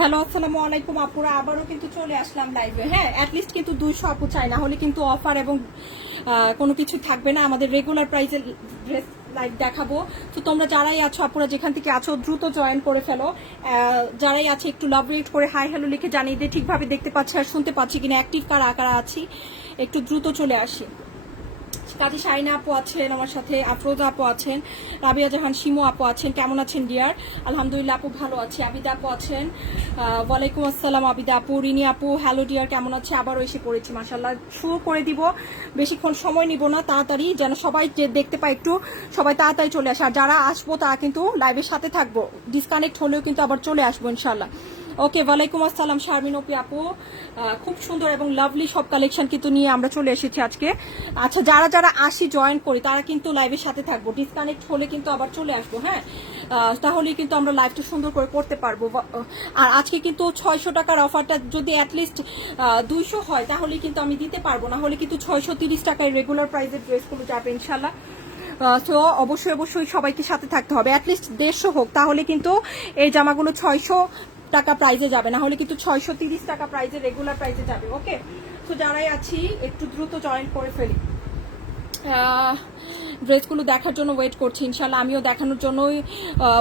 Hello আসসালামু আলাইকুম আপুরা, আবারও কিন্তু চলে আসলাম লাইভে। হ্যাঁ, অ্যাটলিস্ট কিন্তু 200 আপু চাই, না হলে কিন্তু অফার এবং কোনো কিছু থাকবে না। আমাদের রেগুলার প্রাইসে ড্রেস লাইভ দেখাবো। তো তোমরা যারাই আছো আপুরা, যেখান থেকে আছো দ্রুত জয়েন করে ফেলো। যারাই আছে একটু লাভ রেট করে হাই হ্যালো লিখে জানিয়ে দিয়ে ঠিকভাবে দেখতে পাচ্ছি আর শুনতে পাচ্ছি কিনা, অ্যাক্টিভ কারা আকারা আছি, একটু দ্রুত চলে আসি। কাজী শাইনা আপু আছেন আমার সাথে, আফরোজা আপু আছেন, রাবিয়া জাহান শিমু আপু আছেন। কেমন আছেন ডিয়ার? আলহামদুলিল্লাহ আপু ভালো আছি। আবিদা আপু আছেন, ওয়ালাইকুম আসসালাম আবিদা আপু। রিনি আপু হ্যালো ডিয়ার, কেমন আছে? আবারও এসে পড়েছি মাশাআল্লাহ। শুরু করে দিব, বেশিক্ষণ সময় নিব না, তাড়াতাড়ি যেন সবাই দেখতে পায়, একটু সবাই তাড়াতাড়ি চলে আসে। আর যারা আসবো তারা কিন্তু লাইভের সাথে থাকবো, ডিসকানেক্ট হলেও কিন্তু আবার চলে আসবো ইনশাল্লাহ। ওকে, ওয়ালাইকুম আসসালাম শারমিন ওপি আপু। খুব সুন্দর এবং লাভলি সব কালেকশন কিন্তু নিয়ে আমরা চলে এসেছি আজকে। আচ্ছা, যারা যারা আসি জয়েন করি তারা কিন্তু লাইভের সাথে থাকবো, ডিসকানেক্ট হলে কিন্তু আবার চলে আসবো। হ্যাঁ, তাহলেই কিন্তু আমরা লাইভটা সুন্দর করে করতে পারবো। আর আজকে কিন্তু 600 টাকার অফারটা যদি অ্যাটলিস্ট 200 হয় তাহলেই কিন্তু আমি দিতে পারবো, না হলে কিন্তু 630 টাকায় রেগুলার প্রাইসের ড্রেসগুলো যাবে ইনশাল্লাহ। তো অবশ্যই অবশ্যই সবাইকে সাথে থাকতে হবে, অ্যাটলিস্ট 150 হোক, তাহলে কিন্তু এই জামাগুলো 600 টাকা প্রাইজে যাবে, না হলে কিন্তু 630 টাকা প্রাইজে রেগুলার প্রাইজে যাবে। ওকে, তো যারাই আছি একটু দ্রুত জয়েন করে ফেলি। ড্রেসগুলো দেখার জন্য ওয়েট করছি, ইনশাল্লাহ আমিও দেখানোর জন্যই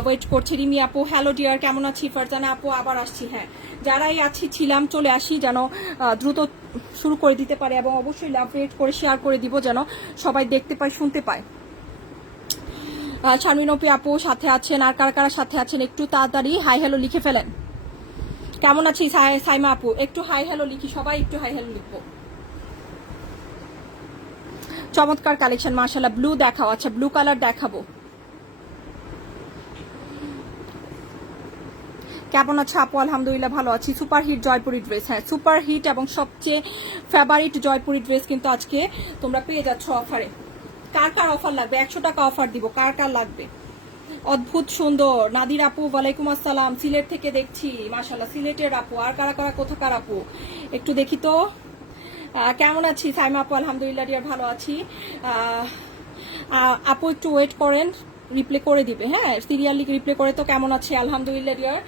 ওয়েট করছি। রিমি আপু হ্যালো ডিয়ার, কেমন আছি? ফারজানা আপু আবার আসছি। হ্যাঁ, যারাই আছি ছিলাম চলে আসি, যেন দ্রুত শুরু করে দিতে পারে, এবং অবশ্যই লাভ রেট করে শেয়ার করে দিব যেন সবাই দেখতে পায় শুনতে পায়। শারমিন ওপি আপু সাথে আছেন, আর কারা কারা সাথে আছেন একটু তাড়াতাড়ি হাই হ্যালো লিখে ফেলেন। কেমন আছি সাইমা আপু? একটু হাই হ্যালো লিখি, সবাই একটু হাই হ্যালো লিখবো। চমৎকার কালেকশন মাশাআল্লাহ। ব্লু দেখাও। আচ্ছা, ব্লু কালার দেখাবো। কেমন আছে আপু? আলহামদুলিল্লাহ ভালো আছি। সুপার হিট জয়পুরি ড্রেস, হ্যাঁ সুপার হিট এবং সবচেয়ে ফেভারিট জয়পুরি ড্রেস কিন্তু আজকে তোমরা পেয়ে যাচ্ছ অফারে। কার কার অফার লাগবে? 100 টাকা অফার দিব, কার কার লাগবে? অদ্ভুত সুন্দর নাদির আপু ওয়ালাইকুম আসসালাম, সিলেট থেকে দেখছি মাশাআল্লাহ। সিলেটের আপু, আর কারা কারা কোথাকার আপু একটু দেখি তো। কেমন আছি সাইমা আপু? আলহামদুলিল্লাহ ডিয়ার ভালো আছি। আপু একটু ওয়েট করেন, রিপ্লে করে দিবে। হ্যাঁ, সিরিয়ালি রিপ্লে করে। তো কেমন আছি? আলহামদুলিল্লাহ ডিয়ার।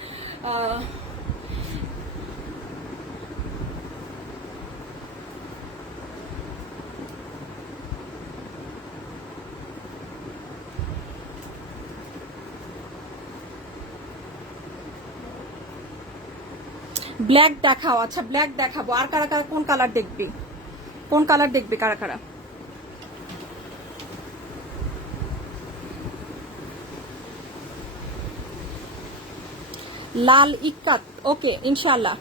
ব্ল্যাক দেখাও। আচ্ছা, ব্ল্যাক দেখাবো। আর কারা কারা কোন কালার দেখবে? কোন কালার দেখবে কারা কারা? লাল ইক্কাত, ওকে ইনশাআল্লাহ।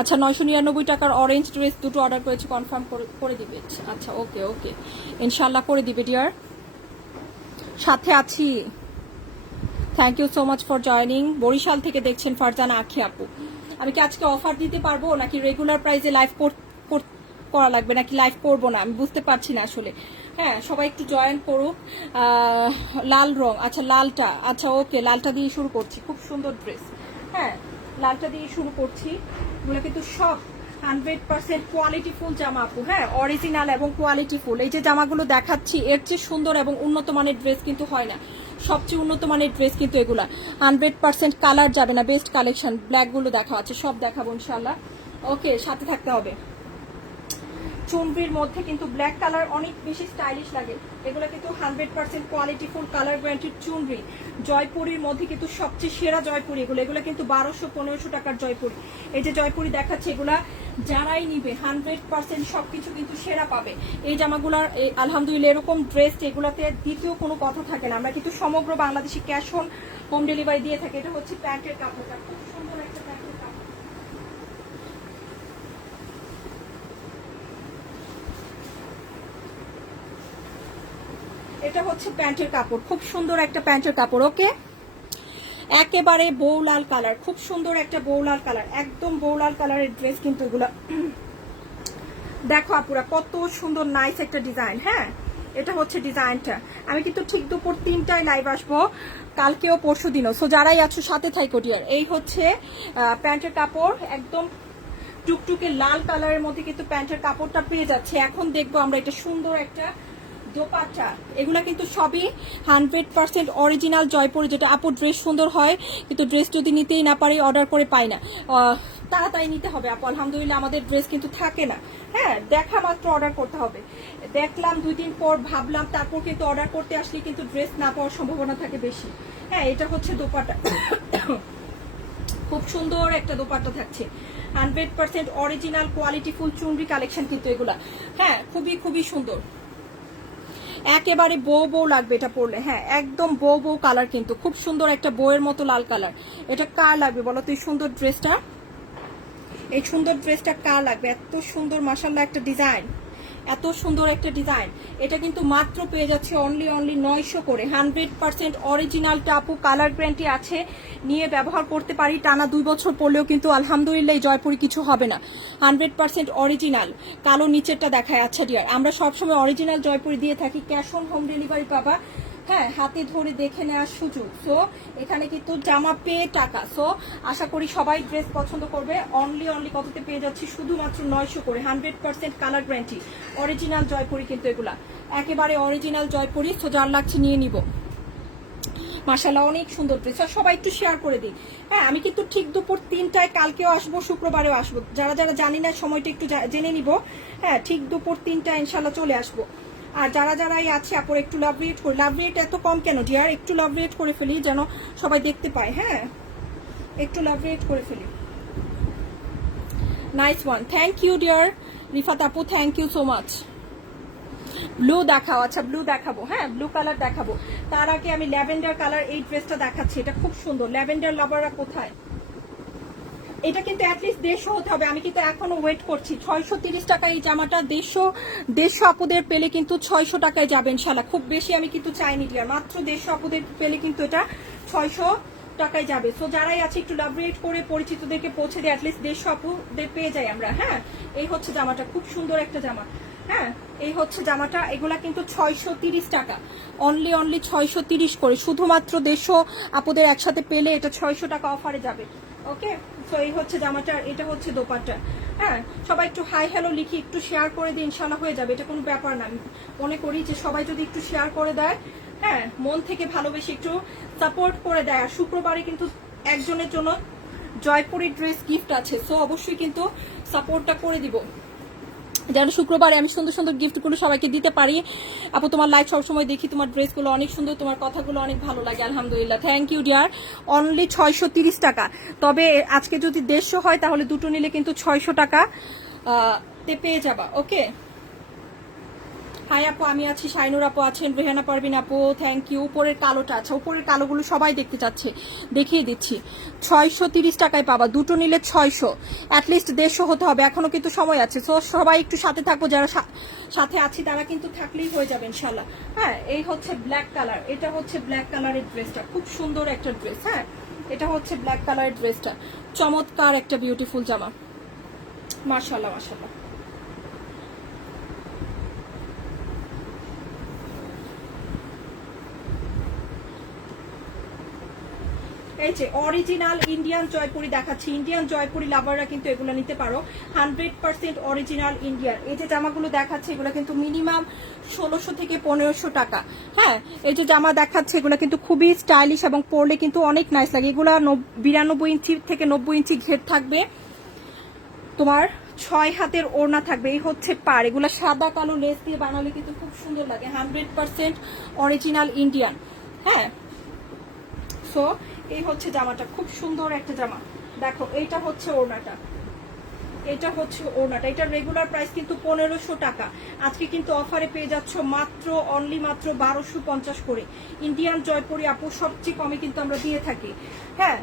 আচ্ছা, 999 টাকার অরেঞ্জ ড্রেস দুটো অর্ডার করেছি, কনফার্ম করে দিবে। আচ্ছা, ওকে ওকে ইনশাআল্লাহ করে দিবে ডিয়ার, সাথে আছি। Thank you so much for joining. Barishal থেকে দেখছেন ফারজানা আখি আপু। আমি কি আজকে অফার দিতে পারবো, নাকি রেগুলার প্রাইসে লাইভ করা লাগবে, নাকি লাইভ করবো না আমি বুঝতে পারছি না আসলে। হ্যাঁ, সবাই একটু জয়েন করুক। লাল রং, আচ্ছা লালটা, আচ্ছা ওকে লালটা দিয়ে শুরু করছি। খুব সুন্দর ড্রেস। হ্যাঁ, লালটা দিয়ে শুরু করছি। এগুলো কিন্তু সব 100% কোয়ালিটি ফুল জামা আপু। হ্যাঁ, অরিজিনাল এবং কোয়ালিটি ফুল। এই যে জামাগুলো দেখাচ্ছি এর চেয়ে সুন্দর এবং উন্নত মানের ড্রেস কিন্তু হয় না। সবচেয়ে উন্নত মানের ড্রেস কিন্তু এগুলা। 100% কালার যাবে না, বেস্ট কালেকশন। ব্ল্যাকগুলো দেখা আছে, সব দেখাবো ইনশাল্লাহ। ওকে, সাথে থাকতে হবে। চুনরির মধ্যে কিন্তু ব্ল্যাক কালার অনেক বেশি স্টাইলিশ লাগে। এগুলো কিন্তু 100% কোয়ালিটি ফুল কালার গ্যারান্টিড চুনরি। জয়পুরির মধ্যে কিন্তু সবচেয়ে সেরা জয়পুরি এগুলো। এগুলো কিন্তু 1200-1500 টাকার জয়পুরি। এই যে জয়পুরি দেখাচ্ছে, এগুলা যারাই নিবে 100% সবকিছু কিন্তু সেরা পাবে। এই জামাগুলার আলহামদুলিল্লাহ এরকম ড্রেস এগুলাতে দ্বিতীয় কোনো কথা থাকে না। আমরা কিন্তু সমগ্র বাংলাদেশে ক্যাশ অন হোম ডেলিভারি দিয়ে থাকি। এটা হচ্ছে প্যান্টের কাপড়টা, খুব সুন্দর একটা প্যান্টের কাপড়। এটা হচ্ছে প্যান্টের কাপড়, খুব সুন্দর একটা প্যান্টের কাপড়। ওকে, একেবারে বৌলাল কালার, খুব সুন্দর একটা বৌলাল কালার, একদম বৌলাল কালারের ড্রেস কিন্তু এগুলো। দেখো আপুরা কত সুন্দর নাইস একটা ডিজাইন। হ্যাঁ, এটা হচ্ছে ডিজাইনটা। আমি কিন্তু ঠিক দুপুর 3টায় লাইভ আসবো, কালকেও পরশু দিনও। সো যারাই আছো সাথে থাইকো ডিয়ার। এই হচ্ছে প্যান্টের কাপড়, একদম টুকটুকে লাল কালারের মধ্যে কিন্তু প্যান্টের কাপড়টা পেয়ে যাচ্ছে। এখন দেখবো আমরা এটা সুন্দর একটা দোপাট্টা এগুলা কিন্তু সবই 100% অরিজিনাল জয়পুরি, যেটা আপু ড্রেস সুন্দর হয় কিন্তু ড্রেস যদি নিতেই না পারি অর্ডার করে পাই না, তাড়াতাড়ি নিতে হবে আপু। আলহামদুলিল্লাহ আমাদের ড্রেস কিন্তু থাকে না, হ্যাঁ দেখা মাত্র অর্ডার করতে হবে। দেখলাম 2 দিন পর ভাবলাম, তারপর কিন্তু অর্ডার করতে আসলে কিন্তু ড্রেস না পাওয়ার সম্ভাবনা থাকে বেশি। হ্যাঁ এটা হচ্ছে দোপাট্টা, খুব সুন্দর একটা দোপাট্টা থাকছে, 100% অরিজিনাল কোয়ালিটি ফুল চুনরি কালেকশন কিন্তু এগুলা। হ্যাঁ খুবই খুবই সুন্দর, একেবারে বউ বউ লাগবে এটা পরলে। হ্যাঁ একদম বউ বউ কালার, কিন্তু খুব সুন্দর একটা বউয়ের মতো লাল কালার। এটা কার লাগবে বলো তো এই সুন্দর ড্রেসটা? এই সুন্দর ড্রেসটা কার লাগবে? এত সুন্দর মাশাআল্লাহ একটা ডিজাইন, এত সুন্দর একটা ডিজাইন। এটা কিন্তু মাত্র পেয়ে যাচ্ছে অনলি 900 করে। 100% অরিজিনাল টাপু, কালার গ্যারান্টি আছে, নিয়ে ব্যবহার করতে পারি। টানা 2 বছর পরলেও কিন্তু আলহামদুলিল্লাহ এই জয়পুরি কিছু হবে না। 100% অরিজিনাল। কালো নিচেরটা দেখায়। আচ্ছা ডিয়ার, আমরা সবসময় অরিজিনাল জয়পুরি দিয়ে থাকি, ক্যাশ অন হোম ডেলিভারি পাবা। হ্যাঁ হাতে ধরে দেখে নেওয়ার সুযোগ। সো এখানে কিন্তু জামা পেয়ে টাকা। সো আশা করি সবাই ড্রেস পছন্দ করবে। অনলি কততে পেয়ে যাচ্ছি? শুধুমাত্র 900 করে। 100% কালার গ্যারান্টি, অরিজিনাল জয়পুরি কিন্তু এগুলা, একেবারে অরিজিনাল জয়পুরি। সো যার লাগছে নিয়ে নিব। মাশাআল্লাহ অনেক সুন্দর ড্রেস। সবাই একটু শেয়ার করে দিই। হ্যাঁ আমি কিন্তু ঠিক দুপুর 3টায় কালকেও আসবো, শুক্রবারেও আসবো। যারা যারা জানি না সময়টা একটু জেনে নিব। হ্যাঁ ঠিক দুপুর 3টায় ইনশাল্লাহ চলে আসবো। আর যারা যারাই আছে আপর একটু লাভ রেট করি। লাভ রেট এত কম কেন ডিয়ার? একটু লাভ রেট করে ফেলি যেন সবাই দেখতে পায়। হ্যাঁ একটু লাভ রেট করে ফেলি। Nice one, thank you dear Rifat আপু, thank you so much. Blue দেখাও। আচ্ছা ব্লু দেখাবো, হ্যাঁ ব্লু কালার দেখাবো। তার আগে আমি ল্যাভেন্ডার কালার এই ড্রেসটা দেখাচ্ছি। এটা খুব সুন্দর। ল্যাভেন্ডার লাভাররা কোথায়? এটা কিন্তু অ্যাটলিস্ট 150 হতে হবে। আমি কিন্তু এখনো ওয়েট করছি। 630 টাকা এই জামাটা 150 আপুদের পেলে কিন্তু 600 টাকায় যাবে ইনশাল্লাহ। খুব বেশি আমি কিন্তু চাইনি ডিয়ার, মাত্র 150 আপুদের পেলে কিন্তু এটা 600 টাকায় যাবে। সো যারাই আছে একটু লাভ রেট করে পরিচিতদেরকে পৌঁছে দিয়ে অ্যাটলিস্ট 150 আপুদের পেয়ে যাই আমরা। হ্যাঁ এই হচ্ছে জামাটা, খুব সুন্দর একটা জামা। হ্যাঁ এই হচ্ছে জামাটা। এগুলা কিন্তু 630 টাকা, অনলি 630 করে। শুধুমাত্র 150 আপুদের একসাথে পেলে এটা 600 টাকা অফারে যাবে। ওকে সো এই হচ্ছে জামাটা, এটা হচ্ছে দোপাট্টা। হ্যাঁ সবাই একটু হাই হ্যালো লিখি, একটু শেয়ার করে দিয়ে ইনশাল্লাহ হয়ে যাবে। এটা কোনো ব্যাপার না। আমি মনে করি যে সবাই যদি একটু শেয়ার করে দেয়, হ্যাঁ মন থেকে ভালোবেসে একটু সাপোর্ট করে দেয়। আর শুক্রবারে কিন্তু একজনের জন্য জয়পুরি ড্রেস গিফট আছে। সো অবশ্যই কিন্তু সাপোর্টটা করে দিব, যেন শুক্রবারে আমি সুন্দর সুন্দর গিফটগুলো সবাইকে দিতে পারি। আপু তোমার লাইভ সবসময় দেখি, তোমার ড্রেসগুলো অনেক সুন্দর, তোমার কথাগুলো অনেক ভালো লাগে। আলহামদুলিল্লাহ, থ্যাংক ইউ ডিয়ার। অনলি 630 টাকা। তবে আজকে যদি 150 হয় তাহলে দুটো নিলে কিন্তু 600 টাকা তে পেয়ে যাবা। ওকে হাই আপু, আমি আছি। শাইনুর আপু আছেন, রেহানা পারবিন আপু, থ্যাংক ইউ। উপরের কালোটা, আচ্ছা উপরের কালোগুলো সবাই দেখতে চাচ্ছে, দেখিয়ে দিচ্ছি। 630 টাকায় পাবা, দুটো নিলে 600, অ্যাটলিস্ট 150 হতে হবে। এখনো কিন্তু সময় আছে। সো সবাই একটু সাথে থাকবো, যারা সাথে আছি তারা কিন্তু থাকলেই হয়ে যাবে ইনশাল্লাহ। হ্যাঁ এই হচ্ছে ব্ল্যাক কালার, এটা হচ্ছে ব্ল্যাক কালারের ড্রেসটা, খুব সুন্দর একটা ড্রেস। হ্যাঁ এটা হচ্ছে ব্ল্যাক কালারের ড্রেসটা, চমৎকার একটা বিউটিফুল জামা। মাশাআল্লাহ মাশাআল্লাহ। এই যে অরিজিনাল ইন্ডিয়ান জয়পুরি দেখাচ্ছি। ইন্ডিয়ান জয়পুরি লাভাররা কিন্তু এগুলো নিতে পারো, 100% অরিজিনাল ইন্ডিয়ান। এই যে জামাগুলো দেখাচ্ছে এগুলো কিন্তু মিনিমাম 1600 থেকে 1500 টাকা। হ্যাঁ এই যে জামা দেখাচ্ছে এগুলো কিন্তু খুবই স্টাইলিশ এবং পরলে কিন্তু অনেক নাইস লাগে। এগুলো 92 ইঞ্চি থেকে 90 ইঞ্চি ঘের থাকবে, তোমার 6 হাতের ওড়না থাকবে। এই হচ্ছে পার, এগুলো সাদা কালো লেস দিয়ে বানালে কিন্তু খুব সুন্দর লাগে। 100% অরিজিনাল ইন্ডিয়ান। হ্যাঁ সো এই হচ্ছে জামাটা, খুব সুন্দর একটা জামা। দেখো এইটা হচ্ছে ওড়নাটা, এটা হচ্ছে ওড়নাটা। এটা রেগুলার প্রাইস কিন্তু 1500 টাকা, আজকে কিন্তু অফারে পেয়ে যাচ্ছ মাত্র অনলি মাত্র 1250 করে। ইন্ডিয়ান জয়পুরি আপু সবচেয়ে কমে কিন্তু আমরা দিয়ে থাকি। হ্যাঁ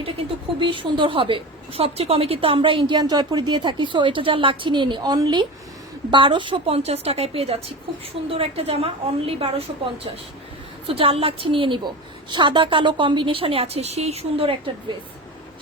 এটা কিন্তু খুবই সুন্দর হবে, সবচেয়ে কমে কিন্তু আমরা ইন্ডিয়ান জয়পুরি দিয়ে থাকি। সো এটা যা লাগছে নিয়ে নি, অনলি 1250 টাকায় পেয়ে যাচ্ছি। খুব সুন্দর একটা জামা, অনলি 1250। সো যার লাগছে নিয়ে নিব। সাদা কালো কম্বিনেশনে আছে সেই সুন্দর একটা ড্রেস,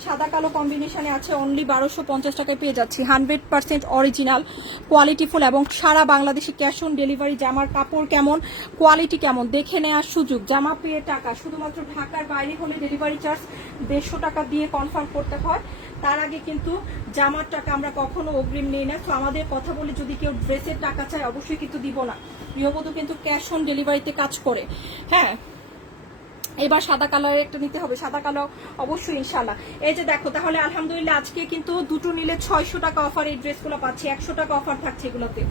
সাদা কালো কম্বিনেশনে আছে, অনলি 1250 টাকায় পেয়ে যাচ্ছি। 100% অরিজিনাল, কোয়ালিটিফুল এবং সারা বাংলাদেশে ক্যাশ অন ডেলিভারি। জামার কাপড় কেমন, কোয়ালিটি কেমন দেখে নেওয়ার সুযোগ। জামা পেয়ে টাকা, শুধুমাত্র ঢাকার বাইরে হলে ডেলিভারি চার্জ 150 টাকা দিয়ে কনফার্ম করতে হয়। তার আগে কিন্তু জামার টাকা আমরা কখনো অগ্রিম নেই না। তো আমাদের কথা বলে যদি কেউ ড্রেসের টাকা চায় অবশ্যই কিন্তু দিব না। গৃহবধূ কিন্তু ক্যাশ অন ডেলিভারিতে কাজ করে। হ্যাঁ, এবার সাদা কালারের একটা নিতে হবে, সাদা কালার অবশ্যই ইনশাল্লাহ। এই যে দেখো, তাহলে আলহামদুলিল্লাহ আজকে কিন্তু দুটো নিলে 600 টাকা অফার এই ড্রেসগুলো পাচ্ছি। 100 টাকা অফার থাকছে এগুলোতে,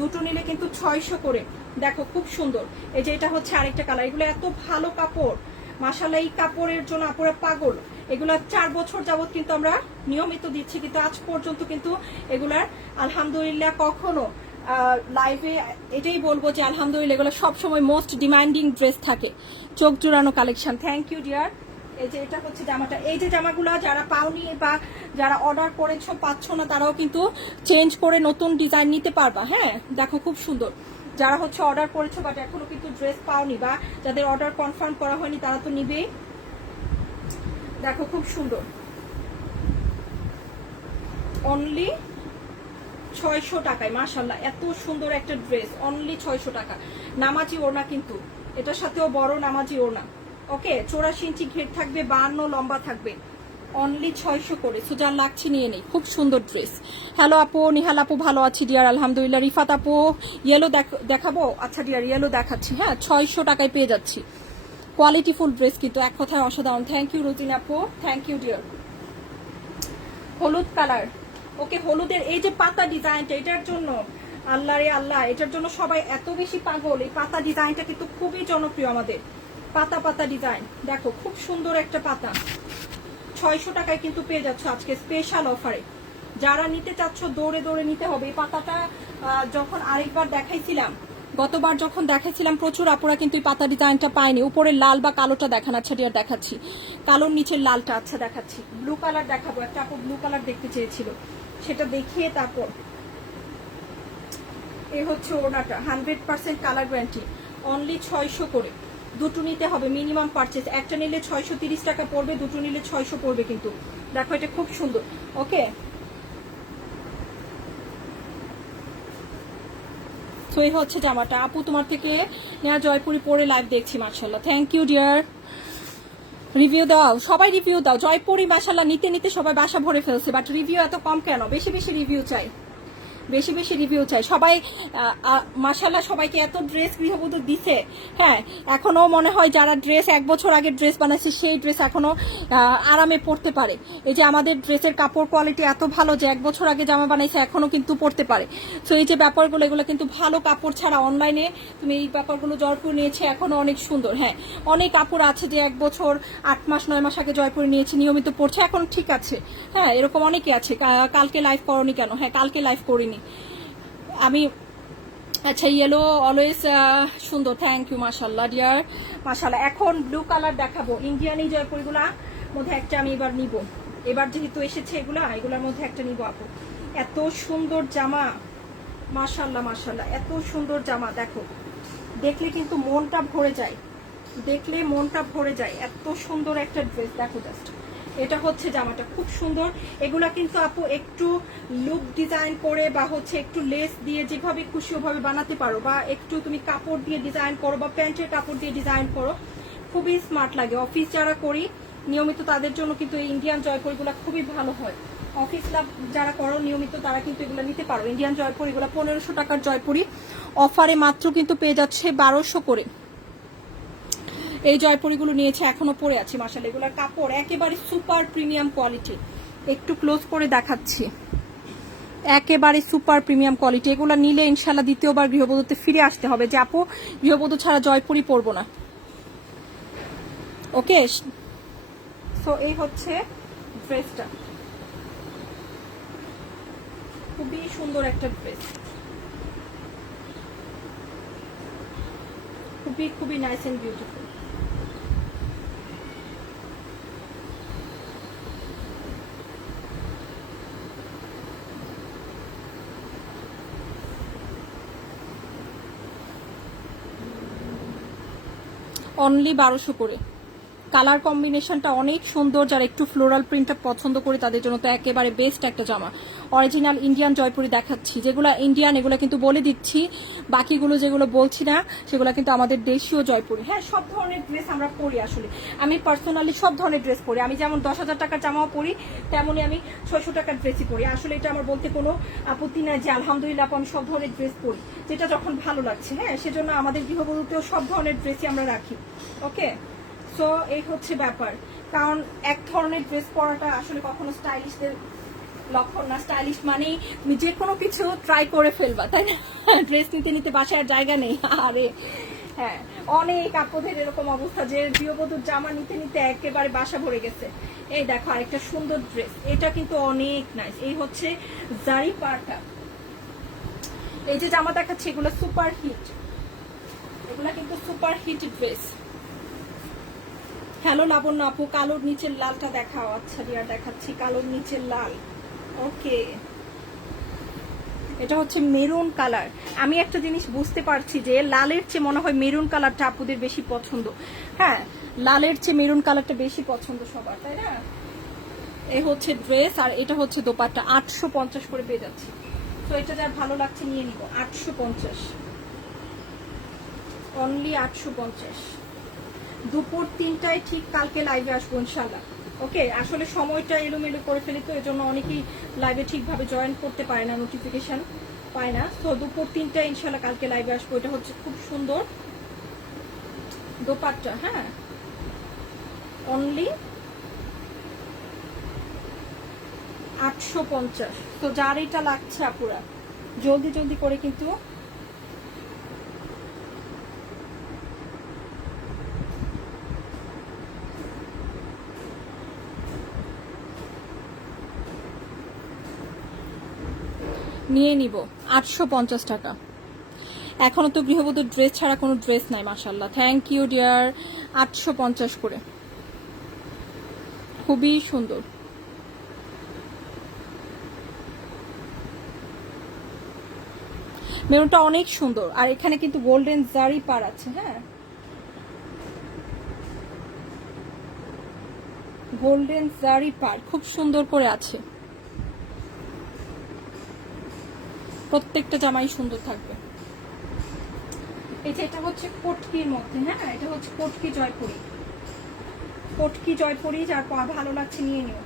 দুটো নিলে কিন্তু 600 করে। দেখো খুব সুন্দর। এই যে এটা হচ্ছে আরেকটা কালার। এগুলো এত ভালো কাপড় মাশাআল্লাহ, এই কাপড়ের জন্য আপুরা পাগল। এগুলা 4 বছর যাবত কিন্তু আমরা নিয়মিত দিচ্ছি, কিন্তু আজ পর্যন্ত কিন্তু এগুলার আলহামদুলিল্লাহ কখনো লাইভে এটাই বলবো যে আলহামদুলিল্লাহ এগুলো সবসময় মোস্ট ডিমান্ডিং ড্রেস থাকে। চোখ জোড়ানো কালেকশন। Thank you dear. এই যে এটা হচ্ছে জামাটা। এই যে জামাগুলো যারা পাওনি বা যারা অর্ডার করেছো পাচ্ছ না, তারাও কিন্তু চেঞ্জ করে নতুন ডিজাইন নিতে পারবা। হ্যাঁ, দেখো খুব সুন্দর। যারা হচ্ছে অর্ডার করেছো বাট এখনো কিন্তু ড্রেস পাওনি বা যাদের অর্ডার কনফার্ম করা হয়নি তারা তো নিবেই। দেখো খুব সুন্দর, অনলি 600 টাকায় মাশাআল্লাহ এত সুন্দর একটা ড্রেস, অনলি 600 টাকা। নামাজি ওড়না কিন্তু, এটার সাথেও বড় নামাজি ওড়না। ওকে, 84 ইঞ্চি ঘের থাকবে, 52 লম্বা থাকবে, অনলি 600 করে। সো যার লাগছে নিয়ে নেই, খুব সুন্দর ড্রেস। হ্যালো আপু, নিহাল আপু ভালো আছি ডিয়ার আলহামদুলিল্লাহ। রিফাত আপু ইয়েলো দেখাবো? আচ্ছা ডিয়ার, ইয়েলো দেখাচ্ছি। হ্যাঁ, 600 টাকায় পেয়ে যাচ্ছি। কোয়ালিটিফুল ড্রেস কিন্তু, এক কথায় অসাধারণ। থ্যাংক ইউ রুজিনা আপু, থ্যাংক ইউ ডিয়ার। হলুদ কালার। ওকে, হলুদের এই যে পাতা ডিজাইনটা, এটার জন্য আল্লাহ রে আল্লাহ, এটার জন্য সবাই এত বেশি পাগল। এই পাতা ডিজাইনটা কিন্তু খুবই জনপ্রিয় আমাদের। পাতা পাতা ডিজাইন, দেখো খুব সুন্দর একটা পাতা। 600 টাকায় কিন্তু পেয়ে যাচ্ছ আজকে স্পেশাল অফারে। যারা নিতে চাচ্ছ দৌড়ে দৌড়ে নিতে হবে। এই পাতাটা যখন আরেকবার দেখাইছিলাম, গতবার যখন দেখাইছিলাম প্রচুর আপুরা কিন্তু এই পাতা ডিজাইনটা পায়নি। উপরে লাল বা কালোটা দেখান। আচ্ছা ডিয়ার দেখাচ্ছি, কালোর নিচের লালটা। আচ্ছা দেখাচ্ছি, ব্লু কালার দেখাবো। একটা আপু ব্লু কালার দেখতে চেয়েছিল, সেটা দেখিয়ে তারপর। এই হচ্ছে ওড়নাটা, 100% কালার গ্যারান্টি, অনলি 600 করে। দুটো নিতে হবে মিনিমাম পারচেজ। একটা নিলে 630 টাকা পড়বে, দুটো নিলে 600 পড়বে কিন্তু। দেখো এটা খুব সুন্দর। ওকে, তো এই হচ্ছে জামাটা। আপু তোমার থেকে নেয়া জয়পুরি পরে লাইভ দেখছি মাশাআল্লাহ। Thank you deer. রিভিউ দাও, সবাই রিভিউ দাও। জয়পুরি মাশাআল্লাহ নিতে নিতে সবাই বাসা ভরে ফেলছে, বাট রিভিউ এত কম কেন? বেশি বেশি রিভিউ চাই, বেশি বেশি রিভিউ চাই। সবাই মাশাআল্লাহ সবাইকে এত ড্রেস গৃহবধূ দিছে। হ্যাঁ, এখনো মনে হয় যারা ড্রেস 1 বছর আগে ড্রেস বানাইছে সেই ড্রেস এখনো আরামে পড়তে পারে। এই যে আমাদের ড্রেসের কাপড় কোয়ালিটি এত ভালো যে 1 বছর আগে জামা বানাইছে এখনো কিন্তু পড়তে পারে। সো এই যে ব্যাপারগুলো, এগুলো কিন্তু ভালো কাপড় ছাড়া অনলাইনে তুমি এই ব্যাপারগুলো জয়পুর নিয়েছে এখনো অনেক সুন্দর। হ্যাঁ, অনেক কাপড় আছে যে 1 বছর 8 মাস 9 মাস আগে জয়পুর নিয়েছে, নিয়মিত পড়ছে, এখন ঠিক আছে। হ্যাঁ, এরকম অনেকে আছে। কালকে লাইভ করনি কেন? হ্যাঁ, কালকে লাইভ করিনি আমি। আচ্ছা, ইয়েলো অলওয়েজ সুন্দর। থ্যাংক ইউ মাশাআল্লাহ ডিয়ার, মাশাআল্লাহ। এখন ব্লু কালার দেখাবো। ইন্ডিয়ান এই জয়পুরিগুলা মধ্যে একটা আমি এবার নিব। এবার যেহেতু এসেছে এগুলার মধ্যে একটা নিব আপু। এত সুন্দর জামা মাশাআল্লাহ মাশাআল্লাহ, এত সুন্দর জামা। দেখো দেখলে কিন্তু মনটা ভরে যায়, দেখলে মনটা ভরে যায়। এত সুন্দর একটা ড্রেস, দেখো জাস্ট। এটা হচ্ছে জামাটা, খুব সুন্দর। এগুলা কিন্তু আপু একটু লুপ ডিজাইন করে বা হচ্ছে একটু লেস দিয়ে যেভাবে খুশি ওভাবে বানাতে পারো, বা একটু তুমি কাপড় দিয়ে ডিজাইন করো বা প্যান্টের কাপড় দিয়ে ডিজাইন করো, খুবই স্মার্ট লাগে। অফিস যারা করি নিয়মিত তাদের জন্য কিন্তু এই ইন্ডিয়ান জয়পুরিগুলো খুবই ভালো হয়। অফিস লাভ যারা করো নিয়মিত তারা কিন্তু এগুলো নিতে পারো। ইন্ডিয়ান জয়পুরিগুলো 1500 টাকার জয়পুরি, অফারে মাত্র কিন্তু পেয়ে যাচ্ছে 1200 করে। এই জয়পুরিগুলো নিয়েছে, এখনো পরে আছি মাশাআল্লাহ। এগুলোর কাপড় একেবারে সুপার প্রিমিয়াম কোয়ালিটি। একটু ক্লোজ করে দেখাচ্ছি, একেবারে সুপার প্রিমিয়াম কোয়ালিটি। এগুলো নিলে ইনশাল্লাহ দ্বিতীয়বার গৃহবধূতে ফিরে আসতে হবে যে আপু গৃহবধূ ছাড়া জয়পুরি পরবো না। ওকে, সো এই হচ্ছে ড্রেসটা, খুবই সুন্দর একটা ড্রেস, খুবই খুবই নাইস এন্ড বিউটিফুল। অনলি 1200 করে, কালার কম্বিনেশনটা অনেক সুন্দর, যারা একটু ফ্লোরাল প্রিন্টটা পছন্দ করে তাদের জন্য তো একেবারে বেস্ট একটা জামা। অরিজিনাল ইন্ডিয়ান জয়পুরি দেখাচ্ছি, যেগুলো ইন্ডিয়ান এগুলো কিন্তু বলে দিচ্ছি, বাকিগুলো যেগুলো বলছি না সেগুলো কিন্তু আমাদের দেশীয় জয়পুরি। হ্যাঁ, সব ধরনের ড্রেস আমরা পরি, আসলে আমি পার্সোনালি সব ধরনের ড্রেস পরি। আমি যেমন 10,000 টাকার জামাও পরি, তেমনই আমি 600 টাকার ড্রেসই পরি। আসলে এটা আমার বলতে কোনো আপত্তি নাই যে আলহামদুলিল্লাহ আমি সব ধরনের ড্রেস পরি, যেটা যখন ভালো লাগছে। হ্যাঁ, সেজন্য আমাদের গৃহবধূতেও সব ধরনের ড্রেসই আমরা রাখি। ওকে, সো এই হচ্ছে ব্যাপার। কারণ এক ধরনের ড্রেস পরাটা আসলে কখনো স্টাইলিশদের লক্ষণ না। স্টাইলিশ মানেই তুমি যে কোনো কিছু ট্রাই করে ফেলবা, তাই না? ড্রেস নিতে নিতে বাসায় আর জায়গা নেই। আরে হ্যাঁ, অনেক আপুদের এরকম অবস্থা যে গৃহবধূর জামা নিতে নিতে একেবারে বাসা ভরে গেছে। এই দেখো আরেকটা সুন্দর ড্রেস, এটা কিন্তু অনেক নাইস। এই হচ্ছে জারি পার্টটা। এই যে জামা দেখাচ্ছে এগুলো সুপার হিট, এগুলা কিন্তু সুপার হিট ড্রেস। হ্যালো লাবণ্য আপু, কালোর নিচের লালটা দেখাও। আচ্ছা ডিয়ার, দেখাচ্ছি কালোর নিচের লাল। ওকে, এটা হচ্ছে মেরুন কালার। আমি একটা জিনিস বুঝতে পারছি যে লালের চেয়ে মনে হয় মেরুন কালারটা আপুদের বেশি পছন্দ। হ্যাঁ, লালের চেয়ে মেরুন কালারটা বেশি পছন্দ সবার, তাই না? এই হচ্ছে ড্রেস, আর এটা হচ্ছে দোপাট্টা। 850 করে পেয়ে যাচ্ছি। তো এটা যার ভালো লাগছে নিয়ে নিব। 850, অনলি 850। দুপুর 3টায় ঠিক কালকে লাইভে আসবো ইনশাল্লাহ। ওকে, আসলে সময়টা এলোমেলো করে ফেলি, তো এজন্য অনেকেই লাইভে ঠিকভাবে জয়েন করতে পারে না, নোটিফিকেশন পায় না। তো দুপুর 3টায় ইনশাল্লাহ কালকে লাইভে আসবো। এটা হচ্ছে খুব সুন্দর দোপাট্টা। হ্যাঁ, অনলি 850। তো যার এটা লাগছে আপুরা জলদি জলদি করে কিন্তু নিয়ে নিব। 850 টাকা। এখনো তো গৃহবধূর ড্রেস ছাড়া কোনো ড্রেস নাই, মাশাল্লাহ। Thank you deer. 850 করে, খুবই সুন্দর। মেরুনটা অনেক সুন্দর, আর এখানে কিন্তু গোল্ডেন জারি পার আছে। হ্যাঁ, গোল্ডেন জারি পার খুব সুন্দর করে আছে। প্রত্যেকটা জামাই সুন্দর থাকবে। এই যে এটা হচ্ছে কটকির মধ্যে। হ্যাঁ, এটা হচ্ছে কটকি জয়পুরি। কটকি জয়পুরি, যার ভালো লাগছে নিয়ে নিও।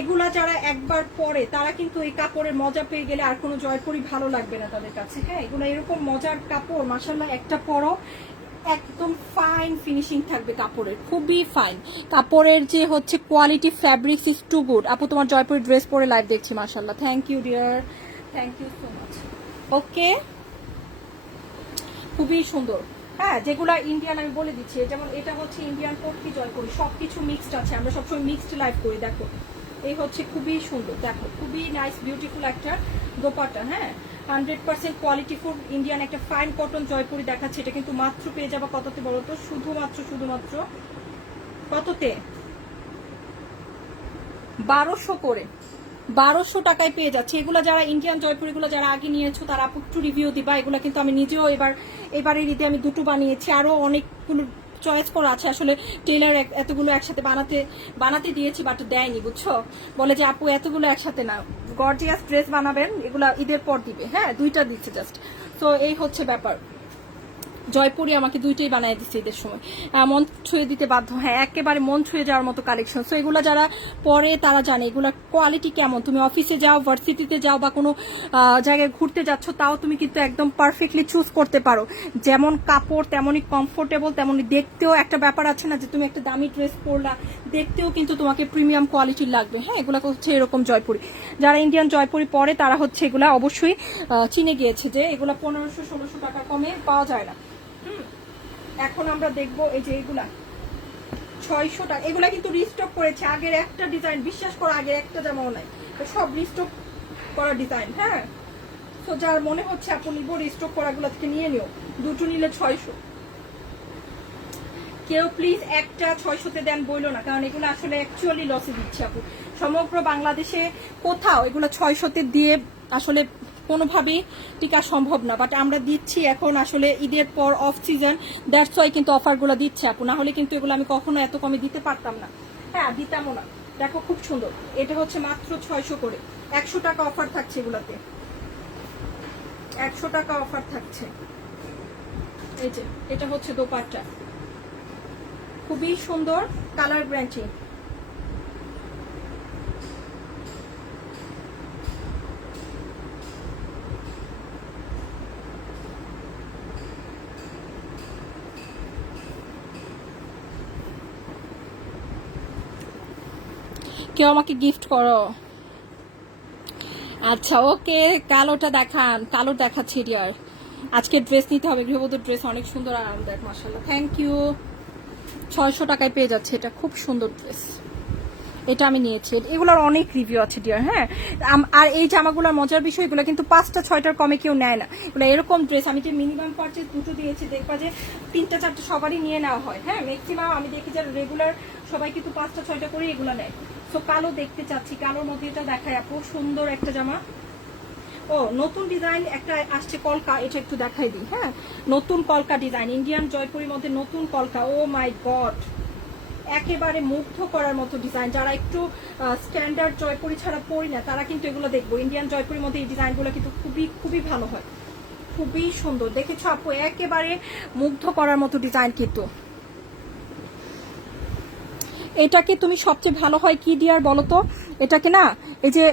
এগুলা যারা একবার পরে তারা কিন্তু এই কাপড়ের মজা পেয়ে গেলে আর কোনো জয়পুরি ভালো লাগবে না তাদের কাছে। হ্যাঁ, এগুলো এরকম মজার কাপড়, মাশাআল্লাহ। একটা পরো একদম ফাইন ফিনিশিং থাকবে কাপড়ের, খুবই ফাইন। কাপড়ের যে হচ্ছে quality, fabrics is too good. আপু তোমার জয়পুরি ড্রেস পরে লাইভ দেখছি, মাশাআল্লাহ। Thank you dear, thank you so much. Okay, খুবই সুন্দর। হ্যাঁ, যেগুলা ইন্ডিয়ান আমি বলে দিচ্ছি, যেমন এটা হচ্ছে ইন্ডিয়ান কটকি জয়পুরি, সবকিছু মিক্সড আছে। আমরা সবসময় মিক্সড লাইভ করি। দেখো এই হচ্ছে খুবই সুন্দর, দেখো খুবই নাইস বিউটিফুল একটা দোপাট্টা। হ্যাঁ, 100% কোয়ালিটিফুল ইন্ডিয়ান একটা ফাইন কটন জয়পুরি দেখাচ্ছে। এটা কিন্তু মাত্র পেয়ে যাবো কততে বলো তো? শুধুমাত্র কততে? 1200 করে, 1200 টাকায় পেয়ে যাচ্ছে। এগুলো যারা ইন্ডিয়ান জয়পুরিগুলো যারা আগে নিয়েছো তারা একটু রিভিউ দিবা। এগুলো কিন্তু আমি নিজেও এবারের ঈদে আমি দুটো বানিয়েছি, আরো অনেকগুলো চয়েস করা আছে। আসলে টেলার এতগুলো একসাথে বানাতে দিয়েছি, বাট দেয়নি, বুঝছো? বলে যে আপু এতগুলো একসাথে না, গর্জিয়াস ড্রেস বানাবেন, এগুলা ঈদের পর দিবে। হ্যাঁ, দুইটা দিচ্ছে জাস্ট। তো এই হচ্ছে ব্যাপার। জয়পুরি আমাকে দুইটাই বানিয়ে দিচ্ছে ঈদের সময়, মন ছুঁয়ে দিতে বাধ্য। হ্যাঁ, একেবারে মন ছুঁয়ে যাওয়ার মতো কালেকশন। সো এগুলো যারা পরে তারা জানে এগুলোর কোয়ালিটি কেমন। তুমি অফিসে যাও, ভার্সিটিতে যাও, বা কোনো জায়গায় ঘুরতে যাচ্ছ, তাও তুমি কিন্তু একদম পারফেক্টলি চুজ করতে পারো। যেমন কাপড় তেমনই কমফোর্টেবল, তেমনই দেখতেও একটা ব্যাপার আছে না যে তুমি একটা দামি ড্রেস পরলা, দেখতেও কিন্তু তোমাকে প্রিমিয়াম কোয়ালিটির লাগবে। হ্যাঁ, এগুলো হচ্ছে এরকম জয়পুরি। যারা ইন্ডিয়ান জয়পুরি পরে তারা হচ্ছে এগুলা অবশ্যই চিনে গিয়েছে যে এগুলা 1500-1600 টাকা কমে পাওয়া যায় না। এখন আমরা দেখবো এই যে এগুলা 600 টাকা। এগুলা কিন্তু রিস্টক করেছে, আগের একটা ডিজাইন, বিশ্বাস করো আগের একটা জামাও নাই, সব রিস্টক করা ডিজাইন। হ্যাঁ, তো যার মনে হচ্ছে আপনি নিবো রিস্টক করা গুলা থেকে নিয়ে নিও। দুটো নিলে 600। কেউ প্লিজ একটা 600-তে দেন বইলো না, কারণ এগুলো আসলে অ্যাকচুয়ালি লসে দিচ্ছে আপু। সমগ্র বাংলাদেশে কোথাও এগুলো 600-তে দিয়ে আসলে কোনোভাবেই টিকা সম্ভব না, বাট আমরা দিচ্ছি এখন আসলে ঈদের পর অফ সিজন, দ্যাটস ওয়াই কিন্তু অফারগুলো দিচ্ছে আপু, না হলে কিন্তু এগুলো আমি কখনো এত কমে দিতে পারতাম না, হ্যাঁ দিতামও না। দেখো খুব সুন্দর, এটা হচ্ছে মাত্র 600 করে, 100 টাকা অফার থাকছে এগুলাতে, 100 টাকা অফার থাকছে। এই যে এটা হচ্ছে দোপাট্টা, খুবই সুন্দর কালার ব্র্যান্চিং। কেউ আমাকে গিফট করো। আচ্ছা ওকে, কালোটা দেখান, কালো দেখাচ্ছি ডিয়ার। আজকে ড্রেস নিতে হবে, গৃহবধূর ড্রেস অনেক সুন্দর আরামদায়ক, মাশাআল্লাহ, থ্যাংক ইউ। 600 টাকায় পেয়ে যাচ্ছে, এটা খুব সুন্দর ড্রেস, এটা আমি নিয়েছি। এগুলোর অনেক রিভিউ আছে ডিয়ার, হ্যাঁ। আর এই জামাগুলোর মজার বিষয়, এগুলো কিন্তু 5টা 6টার কমে কেউ নেয় না। এগুলো এরকম ড্রেস আমি যে মিনিমাম পারচেজ 2টো দিয়েছি, দেখবা যে 3টা 4টা সবারই নিয়ে নেওয়া হয়, হ্যাঁ। ম্যাক্সিমাম আমি দেখি যে রেগুলার সবাই কিন্তু 5টা 6টা করে এগুলো নেয়। সো কালো দেখতে চাচ্ছি, কালোর মধ্যে এটা দেখায় আপু, সুন্দর একটা জামা। ও নতুন ডিজাইন একটা আসছে কলকা, এটা একটু দেখাই দিই, হ্যাঁ। নতুন কলকা ডিজাইন, ইন্ডিয়ান জয়পুরের মধ্যে নতুন কলকা, ও মাই গড, একেবারে মুগ্ধ করার মতো ডিজাইন। যারা একটু স্ট্যান্ডার্ড জয়পুরি ছাড়া পরি না, তারা কিন্তু এগুলো দেখবো। ইন্ডিয়ান জয়পুরের মধ্যে এই ডিজাইনগুলো কিন্তু খুবই খুবই ভালো হয়, খুবই সুন্দর। দেখেছো আপু, একেবারে মুগ্ধ করার মতো ডিজাইন। কিন্তু এটাকে তুমি সবচেয়ে ভালো হয় কি ডিয়ার বলো তো, এটাকে না এই যে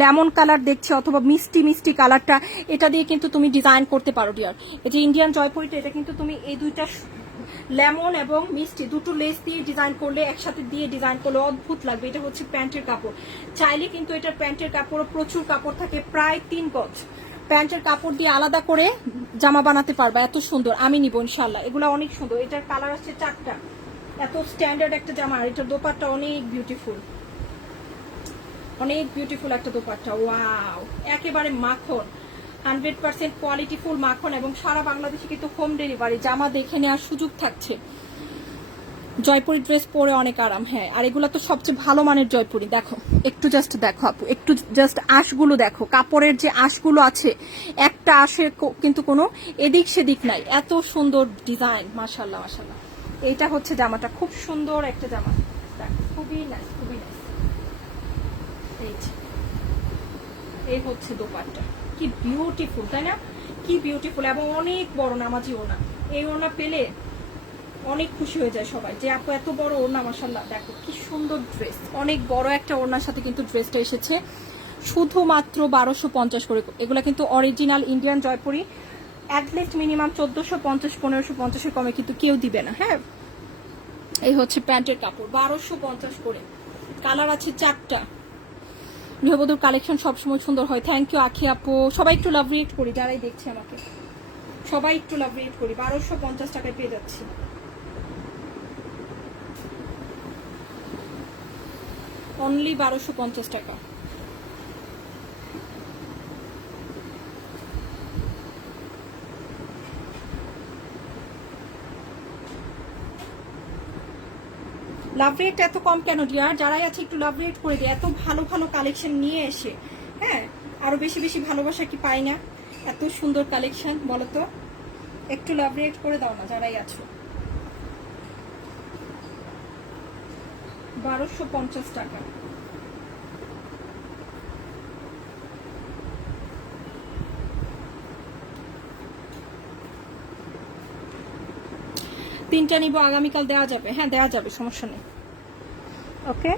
লেমন কালার দেখছি অথবা মিষ্টি মিষ্টি কালারটা, এটা দিয়ে কিন্তু তুমি ডিজাইন করতে পারো ডিয়ার। এই যে ইন্ডিয়ান জয়পুরিটা, এটা কিন্তু তুমি এই দুইটা লেমন এবং মিষ্টি দুটো লেস দিয়ে ডিজাইন করলে, একসাথে দিয়ে ডিজাইন করলে অদ্ভুত লাগবে। এটা হচ্ছে প্যান্টের কাপড়, চাইলে কিন্তু এটার প্যান্টের কাপড় প্রচুর কাপড় থাকে, প্রায় 3 গজ প্যান্টের কাপড় দিয়ে আলাদা করে জামা বানাতে পারবা, এত সুন্দর। আমি নিব ইনশাল্লাহ, এগুলো অনেক সুন্দর। এটার কালার আসছে 4টা, এত স্ট্যান্ডার্ড একটা জামা। আর এটার দোপাট্টা অনেক বিউটিফুল, অনেক বিউটিফুল একটা দোপাট্টা, ওয়াও, একেবারে মাখন, 100% কোয়ালিটিফুল মাখন। এবং সারা বাংলাদেশে কিন্তু হোম ডেলিভারি, জামা দেখে নেওয়ার সুযোগ থাকছে। জয়পুরি ড্রেস পরে অনেক আরাম, হ্যাঁ। আর এগুলো তো সবচেয়ে ভালো মানের জয়পুরি। দেখো একটু জাস্ট দেখো আপু, একটু জাস্ট আঁশগুলো দেখো, কাপড়ের যে আঁশগুলো আছে, একটা আঁশের কিন্তু কোনো এদিক সেদিক নাই, এত সুন্দর ডিজাইন, মাশাআল্লাহ মাশাআল্লাহ। এইটা হচ্ছে জামাটা, খুব সুন্দর একটা জামা, খুবই নাইস, খুবই নাইস। এই হচ্ছে দোপাট্টা, কি বিউটিফুল তাই না, কি বিউটিফুল। এবং অনেক বড় নামাজি ওড়না, এই ওড়না পেলে অনেক খুশি হয়ে যায় সবাই, যে আপু এত বড় ওড়না, মাশাআল্লাহ। দেখো কি সুন্দর ড্রেস, অনেক বড় একটা ওড়নার সাথে কিন্তু ড্রেসটা এসেছে, শুধুমাত্র 1250 করে। এগুলো কিন্তু original Indian Jaipuri, at least minimum 1450 1550 কমে কিন্তু কেউ দিবে না, হ্যাঁ। এই হচ্ছে প্যান্টের কাপড়, 1250 করে, কালার আছে 4টা। গৃহবধূর কালেকশন সবসময় সুন্দর হয়। থ্যাংক ইউ আখি আপু। সবাই একটু লাভ রিয়েক্ট করি, যারাই দেখছে আমাকে, সবাই একটু লাভ রিয়েক্ট করি। 1250 টাকায় পেয়ে যাচ্ছি, অনলি 1250 টাকা। লাভ রেট এত কম কেন ডিয়ার? যারাই আছে একটু লাভ রেট করে দিই। এত ভালো ভালো কালেকশন নিয়ে এসে, হ্যাঁ, আরো বেশি বেশি ভালোবাসা কি পাই না? এত সুন্দর কালেকশন, বলো তো, একটু লাভ রেট করে দাও না যারাই আছো। 1250 টাকা। তিনটা নিব, আগামীকাল দেওয়া যাবে, হ্যাঁ দেওয়া যাবে, সমস্যা নেই। ওকে,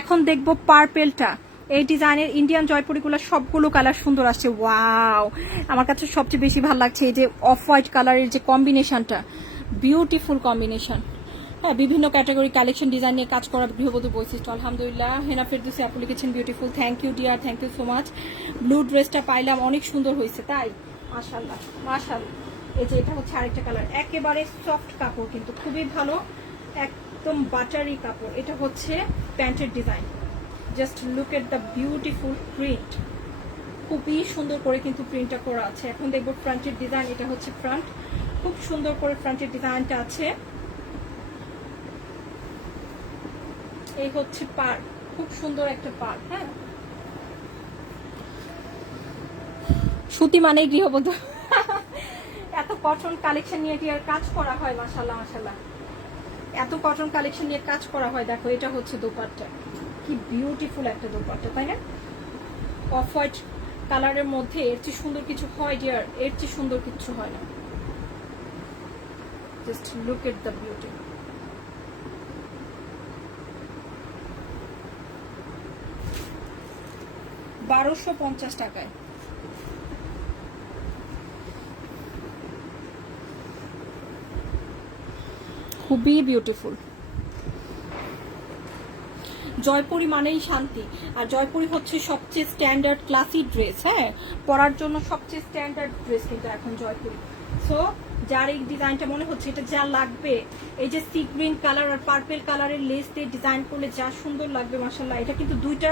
এখন দেখবো পার্পেলটা। এই ডিজাইনের ইন্ডিয়ান জয়পুরিগুলো সবগুলো কালার সুন্দর আসছে, ওয়াও। আমার কাছে সবচেয়ে বেশি ভালো লাগছে এই যে অফ হোয়াইট কালারের যে কম্বিনেশনটা, বিউটিফুল কম্বিনেশন, হ্যাঁ। বিভিন্ন ক্যাটাগরি কালেকশন ডিজাইন নিয়ে কাজ করা গৃহবধূ বৈশিষ্ট্য, আলহামদুলিল্লাহ। হেনা ফেরদৌসী আপু লিখেছেন beautiful, thank you dear, thank you so much. Blue ড্রেসটা পাইলাম, অনেক সুন্দর হয়েছে, তাই মাশাআল্লাহ মাশাআল্লাহ। এই যে এটা হচ্ছে আরেকটা কালার, একেবারে সফট কাপড়, কিন্তু খুবই ভালো, একদম বাটারি কাপড়। এটা হচ্ছে প্যান্টের design, just look at the beautiful print, খুবই সুন্দর করে কিন্তু প্রিন্টটা করা আছে। এখন দেখবো ফ্রন্টের ডিজাইন, এটা হচ্ছে ফ্রন্ট, খুব সুন্দর করে ফ্রন্টের ডিজাইনটা আছে। এই হচ্ছে পার, খুব সুন্দর একটা পার। হ্যাঁ, সুতি মানে গৃহবধূ। এত কটন কালেকশন নিয়ে কি আর কাজ করা হয়? মাশাআল্লাহ মাশাআল্লাহ, এত কটন কালেকশন নিয়ে কাজ করা হয়। দেখো এটা হচ্ছে দোপাট্টা, কি বিউটিফুল একটা দোপাট্টা, তাই না? অফ হোয়াইট কালারের মধ্যে এর চেয়ে সুন্দর কিছু হয় ডিয়ার? এর চেয়ে সুন্দর কিছু হয় না। Just look at the beauty. $1250 টাকায়। খুবই বিউটিফুল। জয়পুরি মানেই শান্তি, আর জয়পুরি হচ্ছে সবচেয়ে স্ট্যান্ডার্ড ক্লাসি ড্রেস। হ্যাঁ, পরার জন্য সবচেয়ে স্ট্যান্ডার্ড ড্রেস কিন্তু এখন জয়পুরি। সো যার এই ডিজাইনটা মনে হচ্ছে এটা যা লাগবে, এই যে সি গ্রিন কালার আর পার্পেল কালারের লেস দিয়ে ডিজাইন করলে যা সুন্দর লাগবে মাশাআল্লাহ। এটা কিন্তু দুইটা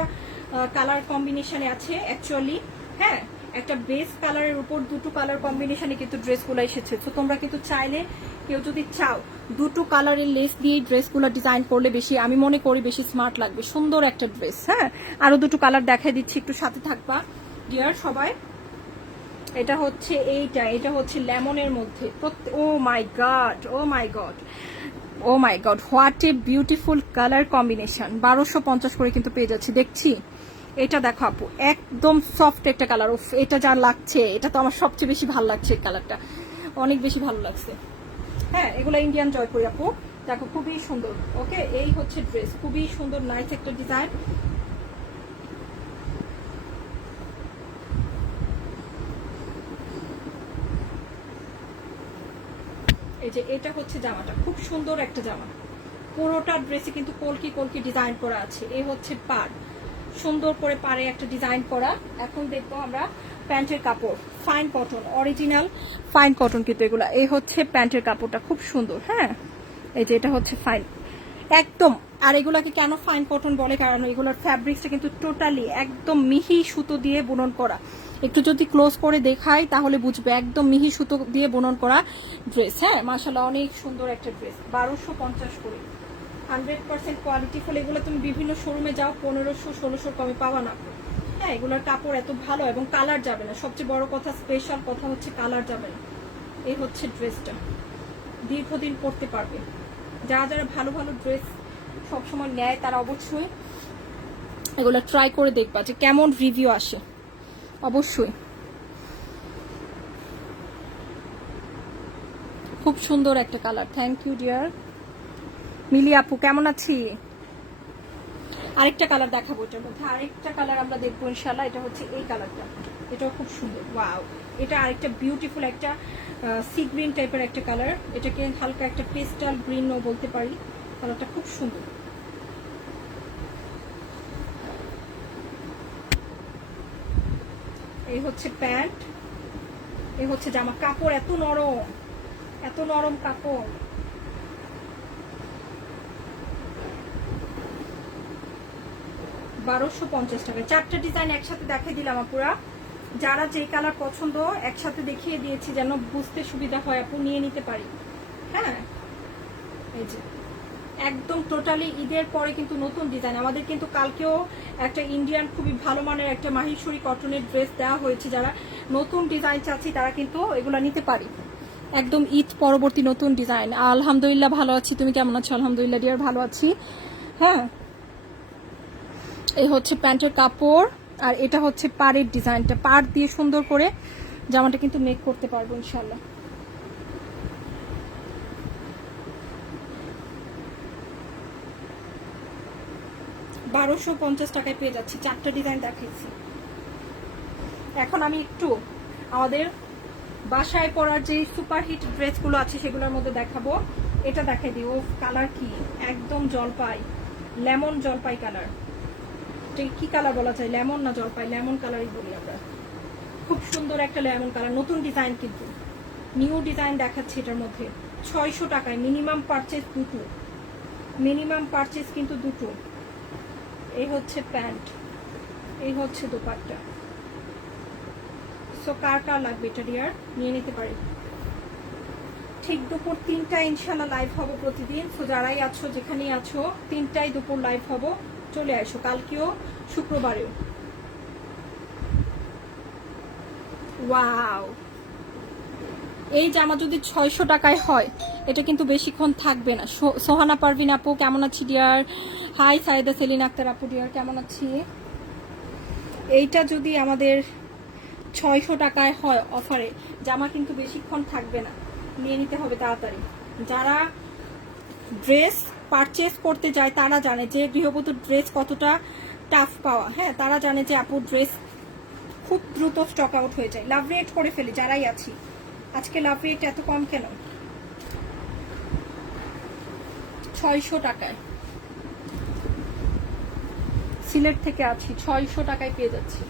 কালার কম্বিনেশনে আছে অ্যাকচুয়ালি। হ্যাঁ, একটা বেস কালারের উপর দুটো কালার কম্বিনেশনে কিন্তু ড্রেসগুলো এসেছে। তো তোমরা কিন্তু চাইলে কেউ যদি চাও দুটো কালারের লেস দিয়ে ড্রেসগুলো ডিজাইন করলে বেশি, আমি মনে করি বেশি স্মার্ট লাগবে, সুন্দর একটা ড্রেস। হ্যাঁ, আরো দুটো কালার দেখাই দিচ্ছি, একটু সাথে থাকবা ডিয়ার সবাই। এটা হচ্ছে এইটা, এটা হচ্ছে লেমনের মধ্যে। Oh my God, oh my God, oh my God, what a beautiful colour combination. 1250 করে কিন্তু পেয়ে যাচ্ছি। দেখছি এটা দেখো আপু, একদম সফট একটা কালার। এটা যা লাগছে, এটা তো আমার সবচেয়ে বেশি ভালো লাগছে, এই কালারটা অনেক বেশি ভালো লাগছে। হ্যাঁ, এগুলো ইন্ডিয়ান জয়পুরি আপু, দেখো খুবই সুন্দর। ওকে, এই হচ্ছে ড্রেস, খুবই সুন্দর নাইস একটা ডিজাইন। এই যে এটা হচ্ছে জামাটা, খুব সুন্দর একটা জামা। পুরোটা ড্রেসে কিন্তু কলকি কলকি ডিজাইন করা আছে। এই হচ্ছে পার, সুন্দর করে পারে একটা ডিজাইন করা। এখন দেখবো আমরা প্যান্টের কাপড়, fine cotton, original fine cotton কিন্তু এগুলা। এই হচ্ছে প্যান্টের কাপড়টা, খুব সুন্দর। হ্যাঁ, এই যে এটা হচ্ছে ফাইন একদম। আর এগুলাকে কেন ফাইন কটন বলে? কারণ এগুলোর ফ্যাব্রিক্সটা কিন্তু টোটালি একদম মিহি সুতো দিয়ে বুনন করা। একটু যদি ক্লোজ করে দেখাই তাহলে বুঝবে, একদম মিহি সুতো দিয়ে বুনন করা ড্রেস। হ্যাঁ, মাশাআল্লাহ অনেক সুন্দর একটা ড্রেস। 1250 করে, 100% কোয়ালিটিফুল। এগুলো তুমি বিভিন্ন শোরুমে যাও 1500-1600 কমে পাওয়া না। হ্যাঁ, এগুলোর কাপড় এত ভালো এবং কালার যাবে না। সবচেয়ে বড় কথা, স্পেশাল কথা হচ্ছে কালার যাবে না। এই হচ্ছে ড্রেসটা, দীর্ঘদিন পরতে পারবে। যারা যারা ভালো ভালো ড্রেস সবসময় নেয় তারা অবশ্যই এগুলো ট্রাই করে দেখবা যে কেমন রিভিউ আসে। অবশ্যই খুব সুন্দর একটা কালার। থ্যাংক ইউ ডিয়ার মিলি আপু, কেমন আছি? আরেকটা কালার দেখাবো, এটার মধ্যে আরেকটা কালার আমরা দেখবো ইনশাল্লাহ। এটা হচ্ছে এই কালারটা, এটাও খুব সুন্দর। ওয়াও, এটা আরেকটা বিউটিফুল একটা সি গ্রিন টাইপের একটা কালার। এটাকে হালকা একটা পেস্টাল গ্রিনও বলতে পারি। কালারটা খুব সুন্দর। এই হচ্ছে প্যান্ট, এই হচ্ছে জামা। কাপড় এত নরম, এত নরম কাপড়। $1250। চারটা ডিজাইন একসাথে দেখিয়ে দিলাম আপুরা। যারা যে কালার পছন্দ একসাথে দেখিয়ে দিয়েছি যেন বুঝতে সুবিধা হয়, আপু নিয়ে নিতে পারি। হ্যাঁ, এই যে একদম টোটালি ঈদের পরে কিন্তু নতুন ডিজাইন। আমাদের কিন্তু কালকেও একটা ইন্ডিয়ান খুবই ভালো মানের একটা মাহেশ্বরী কটনের ড্রেস দেওয়া হয়েছে। যারা নতুন ডিজাইন চাচ্ছি তারা কিন্তু এগুলো নিতে পারি। একদম ঈদ পরবর্তী নতুন ডিজাইন। আলহামদুলিল্লাহ ভালো আছি, তুমি কেমন আছো? আলহামদুলিল্লাহ ডিয়ার ভালো আছি। হ্যাঁ, এই হচ্ছে প্যান্টের কাপড়, আর এটা হচ্ছে পাড়ের ডিজাইনটা। পাড় দিয়ে সুন্দর করে জামাটা কিন্তু মেক করতে পারবো ইনশাল্লাহ। $1250 পেয়ে যাচ্ছি। চারটা ডিজাইন দেখাইছি। এখন আমি একটু আমাদের বাসায় পরার যে সুপারহিট ড্রেসগুলো আছে সেগুলোর মধ্যে দেখাবো। এটা দেখাই দিই। ও কালার কি, একদম জলপাই, লেমন জলপাই কালার। কি কালার বলা যায়, লেমন না জলপাই? লেমন কালারই বলি আমরা। খুব সুন্দর একটা লেমন কালার, নতুন ডিজাইন কিন্তু নিউ ডিজাইন দেখাচ্ছি। এটার মধ্যে 600 টাকায় মিনিমাম পারচেজ দুটো, মিনিমাম পারচেজ কিন্তু দুটো। এই হচ্ছে প্যান্ট, এই হচ্ছে দোপাট্টা। সো কার কার লাগবে এটা ডিয়ার নিয়ে নিতে পারি। ঠিক দুপুর 3টায় ইনশাল্লাহ লাইভ হবো প্রতিদিন। তো যারাই আছো যেখানেই আছো 3টায় দুপুর লাইভ হবো, চলে আসো। কালকেও শুক্রবারেও। ওয়াও, এই জামা যদি 600 টাকায় হয় এটা কিন্তু বেশিক্ষণ থাকবে না। সোহানা পারভিন আপু কেমন আছি ডিয়ার? হাই সাইদা সেলিনা আক্তার আপু ডিয়ার কেমন আছি? এইটা যদি আমাদের 600 টাকায় হয় অফারে, জামা কিন্তু বেশিক্ষণ থাকবে না, নিয়ে নিতে হবে তাড়াতাড়ি। যারা ড্রেস পারচেস করতে যায় তারা জানে যে গৃহবধূর ড্রেস কতটা টাফ পাওয়া। হ্যাঁ, তারা জানে যে আপু ড্রেস খুব দ্রুত স্টক আউট হয়ে যায়। লাভ রেট করে ফেলি যারাই আছি। আজকে লাভ রেট এত কম কেন? 600 টাকায় সিলেট থেকে আছি, 600 টাকায় পেয়ে যাচ্ছি।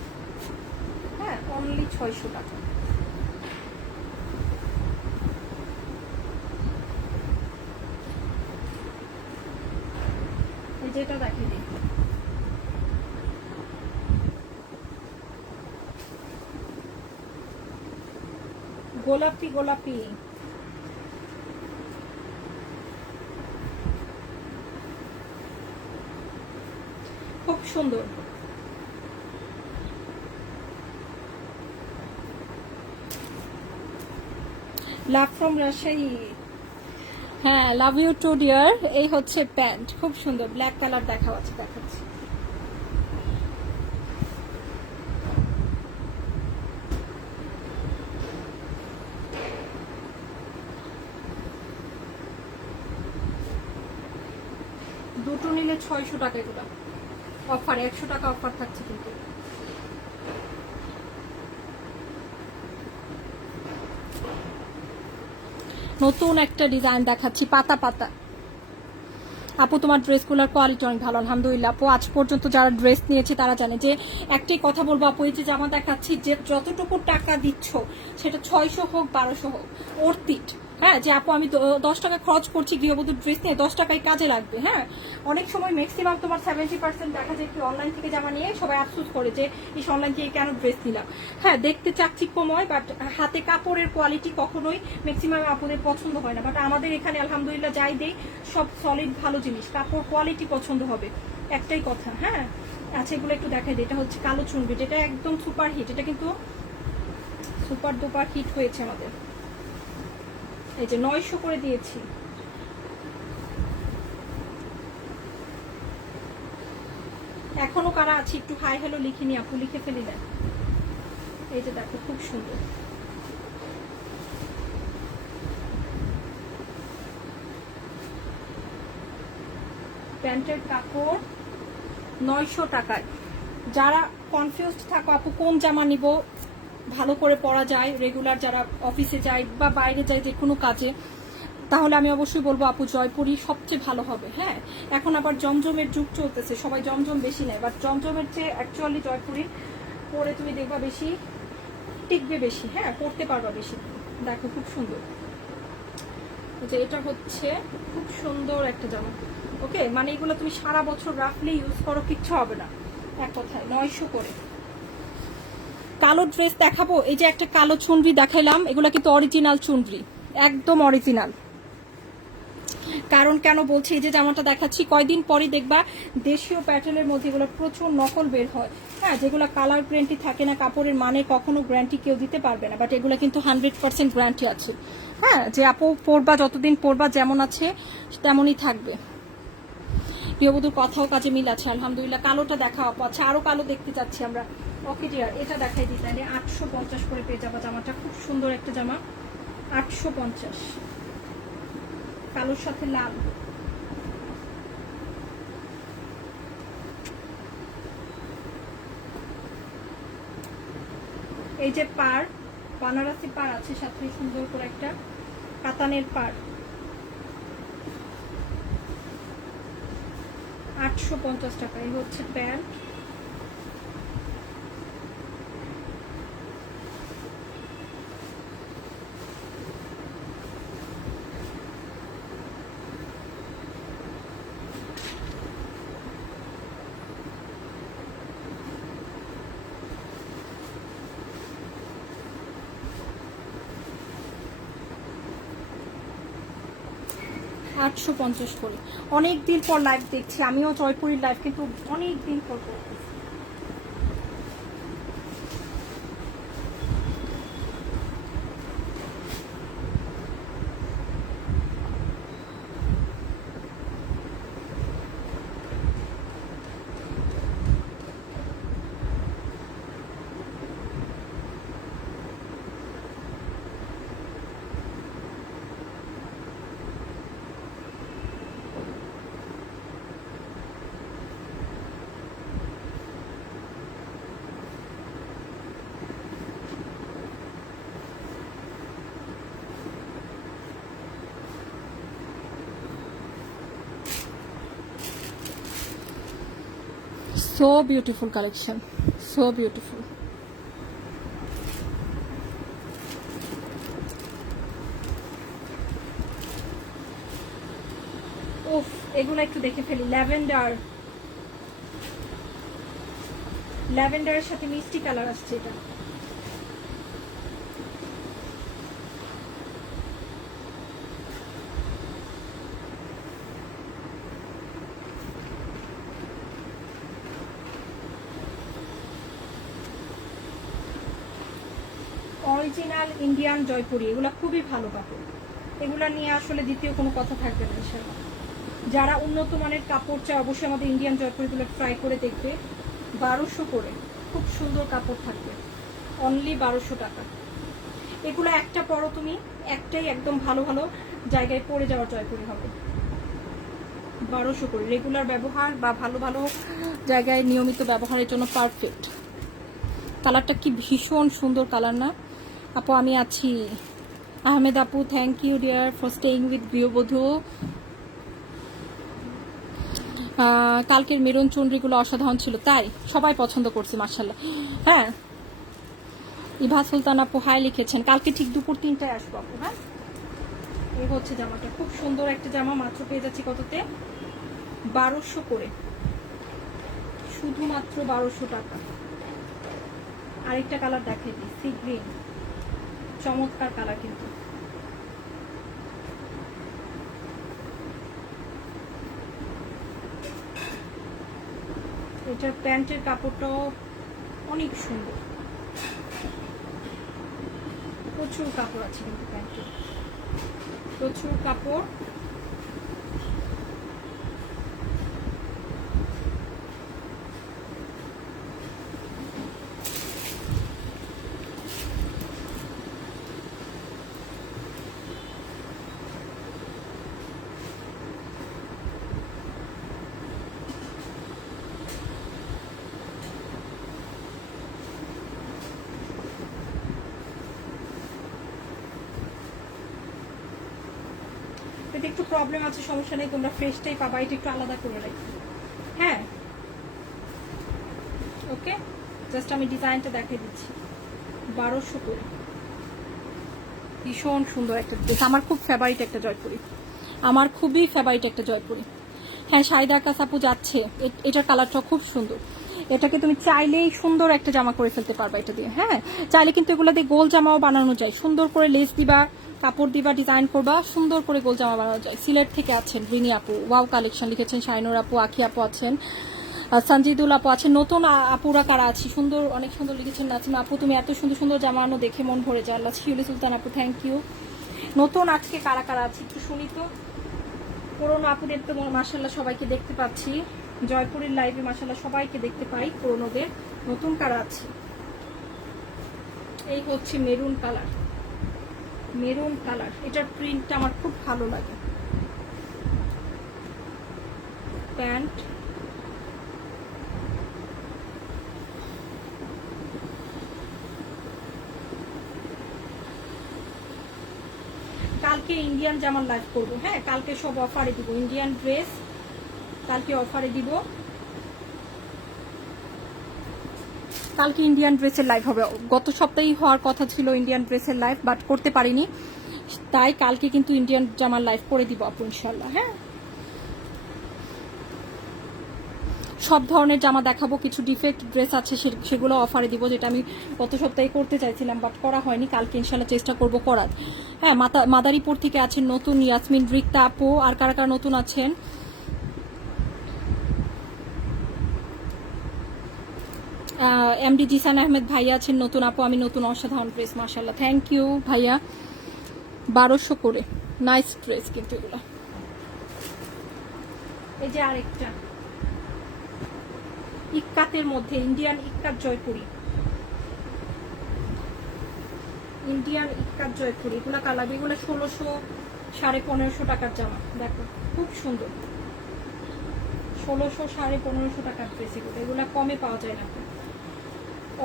হ্যাঁ, অনলি 600 টাকা। যেটা দেখে দিই, গোলাপি গোলাপি, খুব সুন্দর। Love from Rajshahi. হ্যাঁ, লাভ ইউ টু ডিয়ার। এই হচ্ছে প্যান্ট, খুব সুন্দর ব্ল্যাক কালার দেখাচ্ছি। দুটো নিলে 600 টাকা, এগুলো অফার, 100 টাকা অফার থাকছে কিন্তু। নতুন একটা ডিজাইন দেখাচ্ছি, পাতা পাতা। আপু তোমার ড্রেসগুলোর কোয়ালিটি অনেক ভালো, আলহামদুলিল্লাহ। আপু আজ পর্যন্ত যারা ড্রেস নিয়েছে তারা জানে যে একটাই কথা বলবো আপু, এই যে জামা দেখাচ্ছি, যে যতটুকু টাকা দিচ্ছ সেটা 600 হোক 1200 হোক, অর্থিট। হ্যাঁ, যে আপু আমি 10 টাকা খরচ করছি গৃহবধূর ড্রেস নিয়ে, 10 টাকায় কাজে লাগবে। হ্যাঁ, অনেক সময় ম্যাক্সিমাম তোমার 70% দেখা যায় কি অনলাইন থেকে জামা নিয়ে সবাই আফসোস করে যে এই অনলাইন থেকে কেন ড্রেস নিলাম। হ্যাঁ, দেখতে চাকচিক্যময়, বাট হাতে কাপড়ের কোয়ালিটি কখনোই ম্যাক্সিমাম আপুদের পছন্দ হয় না। বাট আমাদের এখানে আলহামদুলিল্লাহ যাই দেই সব সলিড ভালো জিনিস, কাপড় কোয়ালিটি পছন্দ হবে, একটাই কথা। হ্যাঁ, আচ্ছা এগুলো একটু দেখাই দিই। এটা হচ্ছে কালো চুনবি, এটা একদম সুপার হিট, এটা কিন্তু সুপার ডুপার হিট হয়েছে আমাদের। এই যে 900 করে দিয়েছি। এখনো কারা আছে একটু হাই হ্যালো লিখিনি আপু, লিখে ফেলি দেন। এই যে দেখো খুব সুন্দর। প্যান্টের কাপড় 900 টাকায়। যারা কনফিউজড থাকো আপু কোন জামা নিব ভালো করে পরা যায়, রেগুলার যারা অফিসে যায় বা বাইরে যায় যে কোনো কাজে, তাহলে আমি অবশ্যই বলবো আপু জয়পুরি সবচেয়ে ভালো হবে। হ্যাঁ, এখন আবার জমজমের যুগ চলতেছে, সবাই জমজম বেশি নেয়, বাট জমজমের চেয়ে অ্যাকচুয়ালি জয়পুরি পরে তুমি দেখবা বেশি টিকবে, বেশি হ্যাঁ পরতে পারবা বেশি। দেখো খুব সুন্দর, যে এটা হচ্ছে খুব সুন্দর একটা জামা। ওকে, মানে এগুলো তুমি সারা বছর রাখলে ইউজ করো, কিচ্ছু হবে না। এক কথায় 900 করে। কালো ড্রেস দেখাবো, এই যে একটা কালো চুনরি দেখাইলাম, এগুলো কিন্তু অরিজিনাল চুনরি, একদম অরিজিনাল। কারণ কেন বলছি, এই যে জামাটা দেখাচ্ছি কয়দিন পরই দেখবা দেশীয় প্যাটার্নের মধ্যে এগুলো প্রচুর নকল বের হয়। হ্যাঁ, যেগুলো কালার গ্যারান্টি থাকে না, কাপড়ের মানে কখনো গ্যারান্টি কেউ দিতে পারবে না, বাট এগুলো কিন্তু 100% গ্যারান্টি আছে। হ্যাঁ, যে আপু পরবা, যতদিন পরবা যেমন আছে তেমনই থাকবে। গৃহবধূর কথাও কাজে মিল আছে আলহামদুলিল্লাহ। কালোটা দেখা আপু, আচ্ছা আরো কালো দেখতে চাচ্ছি আমরা। ওকে ডিয়ার, এটা দেখাই দিই তাহলে। 850 করে পেয়ে যাবা জামাটা, খুব সুন্দর একটা জামা, 850। কালোর সাথে লাল। এই যে পার, বানারসি পার আছে সাথে সুন্দর করে একটা কাতানের পার, 850 টাকা। এই হচ্ছে প্যান্ট, 850 করে। অনেক দিন পর লাইভ দেখছি, আমিও জয়পুরের লাইভ কিন্তু অনেক দিন পর করতেছি। So beautiful collection, so beautiful. উফ, এগুলো একটু দেখে ফেলি। ল্যাভেন্ডারের সাথে মিষ্টি কালার আসছে এটা। অরিজিনাল ইন্ডিয়ান জয়পুরি, এগুলো খুবই ভালো কাপড়। এগুলা নিয়ে আসলে দ্বিতীয় কোনো কথা থাকবে না ইনশাআল্লাহ। যারা উন্নত মানের কাপড় চায় অবশ্যই আমাদের ইন্ডিয়ান জয়পুরিগুলো ট্রাই করে দেখবে। 1200 করে, খুব সুন্দর কাপড় থাকবে, অনলি 1200 টাকা। এগুলো একটা পরো তুমি, একটাই একদম ভালো ভালো জায়গায় পরে যাওয়ার জয়পুরি হবে। 1200 করে রেগুলার ব্যবহার বা ভালো ভালো জায়গায় নিয়মিত ব্যবহারের জন্য পারফেক্ট। কালারটা কি ভীষণ সুন্দর কালার না আপু? আমি আছি। আহমেদ আপু, thank you dear for staying with গৃহবধূ। কালকের মেরুন চুনরিগুলো অসাধারণ ছিল, তাই সবাই পছন্দ করছে মাশাআল্লাহ। হ্যাঁ, ইভা সুলতান আপু হাই লিখেছেন। কালকে ঠিক দুপুর 3টায় আসবো আপু। হ্যাঁ, এই হচ্ছে জামাটা, খুব সুন্দর একটা জামা। মাত্র পেয়ে যাচ্ছি কততে? 1200 করে, শুধুমাত্র 1200 টাকা। আরেকটা কালার দেখাই দিই, সি গ্রিন, চমৎকার কালার কিন্তু। এটার প্যান্টের কাপড়টাও অনেক সুন্দর, প্রচুর কাপড় আছে কিন্তু প্যান্টে, প্রচুর কাপড়। এতে একটু প্রবলেম আছে, সমস্যা নেই, তোমরা ফ্রেশটাই পাবা। এটা একটু আলাদা করে রাখি। হ্যাঁ, ওকে, জাস্ট আমি ডিজাইনটা দেখিয়ে দিচ্ছি। 1200 করে, ভীষণ সুন্দর একটা ড্রেস। আমার খুব ফেভারিট একটা জয়পুরি, আমার খুবই ফেভারিট একটা জয়পুরি। হ্যাঁ, শাহিদা আকাশ আপু যাচ্ছে। এটার কালারটা খুব সুন্দর। এটাকে তুমি চাইলেই সুন্দর একটা জামা করে ফেলতে পারবা এটা দিয়ে। হ্যাঁ, চাইলে কিন্তু এগুলো দিয়ে গোল জামাও বানানো যায়। সুন্দর করে লেস দিবা, কাপড় দিবা, ডিজাইন করবা, সুন্দর করে গোল জামা বানানো যায়। সিলেট থেকে আছেন রিনি আপু, ওয়াও কালেকশন লিখেছেন। শাইনুর আপু, আখি আপু আছেন, সঞ্জিদুল আপু আছেন। নতুন আপুরা কারা আছে সুন্দর, অনেক সুন্দর লিখেছেন। নাজিমা আপু, তুমি এত সুন্দর সুন্দর জামা আনো, দেখে মন ভরে যায়। আল্লাহ। শিউলি সুলতান আপু, থ্যাংক ইউ। নতুন আজকে কারা কারা আছে একটু শুনি তো। পুরোনো আপুদের তো মাশাআল্লাহ সবাইকে দেখতে পাচ্ছি জয়পুরের লাইভে, মাশাআল্লাহ সবাইকে দেখতে পাই পুরোনোদের। নতুন কারা আছে? এই হচ্ছে মেরুন কালার, মেরুন কালার। এটার প্রিন্টটা আমার খুব ভালো লাগে। প্যান্ট, কালকে ইন্ডিয়ান জামার লাইভ করবো। হ্যাঁ, কালকে সব অফারে দিব, ইন্ডিয়ান ড্রেস কালকে অফারে দিব। কালকে ইন্ডিয়ান ড্রেসের লাইভ হবে। গত সপ্তাহেই হওয়ার কথা ছিল ইন্ডিয়ান ড্রেসের লাইভ, বাট করতে পারিনি, তাই কালকে কিন্তু ইন্ডিয়ান জামার লাইভ করে দিব আপু ইনশাল্লাহ। হ্যাঁ, সব ধরনের জামা দেখাবো, কিছু ডিফেক্ট ড্রেস আছে সেগুলো অফারে দিব, যেটা আমি গত সপ্তাহে করতে চাইছিলাম বাট করা হয়নি, কালকে ইনশাল্লাহ চেষ্টা করব করার। হ্যাঁ, মাদারীপুর থেকে আছেন নতুন ইয়াসমিন রিক্তা আপু, আর কারা কারা নতুন আছেন? এমডি জিসান আহমেদ ভাইয়া আছেন নতুন আপু, আমি নতুন, অসাধারণ ড্রেস মাশাআল্লাহ, থ্যাংক ইউ ভাইয়া। 1200 করে, নাইস ড্রেস কিন্তু এগুলো। এই যে আরেকটা ইক্কাতের মধ্যে, ইন্ডিয়ান ইক্কাত জয়পুরি, ইন্ডিয়ান ইক্কাত জয়পুরি, এগুলো কালার, এগুলো 1600 1550 টাকার জামা, দেখো খুব সুন্দর, 1600 1550 টাকার ড্রেস এগুলো, এগুলো কমে পাওয়া যায় না।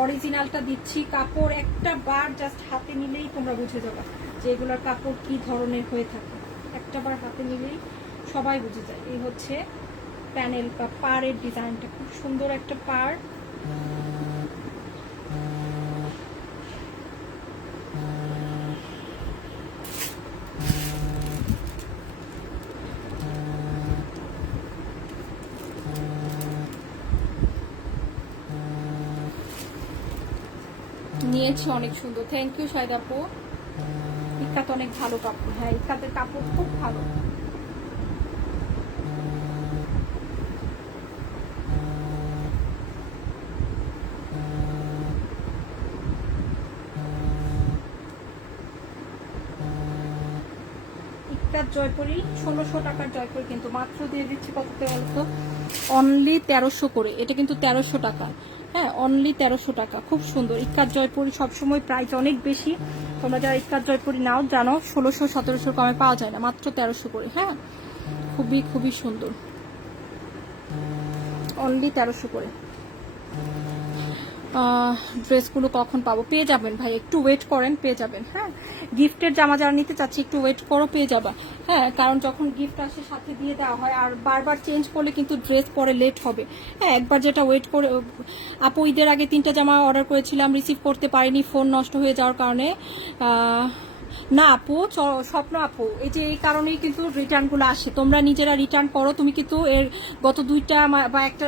অরিজিনালটা দিচ্ছি, কাপড় একটা বার জাস্ট হাতে নিলেই তোমরা বুঝে যাবে যে এগুলোর কাপড় কি ধরনের হয়ে থাকে, একটা বার হাতে নিলেই সবাই বুঝে যায়। এই হচ্ছে প্যানেল বা পাড়ের ডিজাইনটা, খুব সুন্দর একটা পাড়, নিয়েছি অনেক সুন্দর, থ্যাংক ইউ শাহিদ আপু। ইক্কাত অনেক ভালো কাপড়, হ্যাঁ ইক্কাতের কাপড় খুব ভালো। ইক্কাত জয়পুরি 1600 টাকার জয়পুরি, কিন্তু মাত্র দিয়ে দিচ্ছি কততে বলতো, অনলি 1300 করে, এটা কিন্তু 1300 টাকা, হ্যাঁ অনলি 1300 টাকা, খুব সুন্দর। ইক্কাত জয়পুরি সবসময় প্রাইস অনেক বেশি, তোমরা যারা ইক্কাত জয়পুরি নাও জানো 1600 1700 কমে পাওয়া যায় না, মাত্র 1300 করে, হ্যাঁ খুবই খুবই সুন্দর, অনলি 1300 করে। ড্রেসগুলো কখন পাবো? পেয়ে যাবেন ভাই, একটু ওয়েট করেন, পেয়ে যাবেন। হ্যাঁ, গিফটের জামা যারা নিতে চাচ্ছি একটু ওয়েট করো, পেয়ে যাবা। হ্যাঁ, কারণ যখন গিফট আসে সাথে দিয়ে দেওয়া হয়, আর বারবার চেঞ্জ করলে কিন্তু ড্রেস পরে লেট হবে। হ্যাঁ, একবার যেটা ওয়েট করে, আপু ঈদের আগে 3টা জামা অর্ডার করেছিলাম, রিসিভ করতে পারিনি ফোন নষ্ট হয়ে যাওয়ার কারণে। না আপু, স্বপ্ন আপু, এই যে এই কারণেই কিন্তু রিটার্নগুলো আসে, তোমরা নিজেরা রিটার্ন করো। তুমি কিন্তু এর গত 2টা বা একটা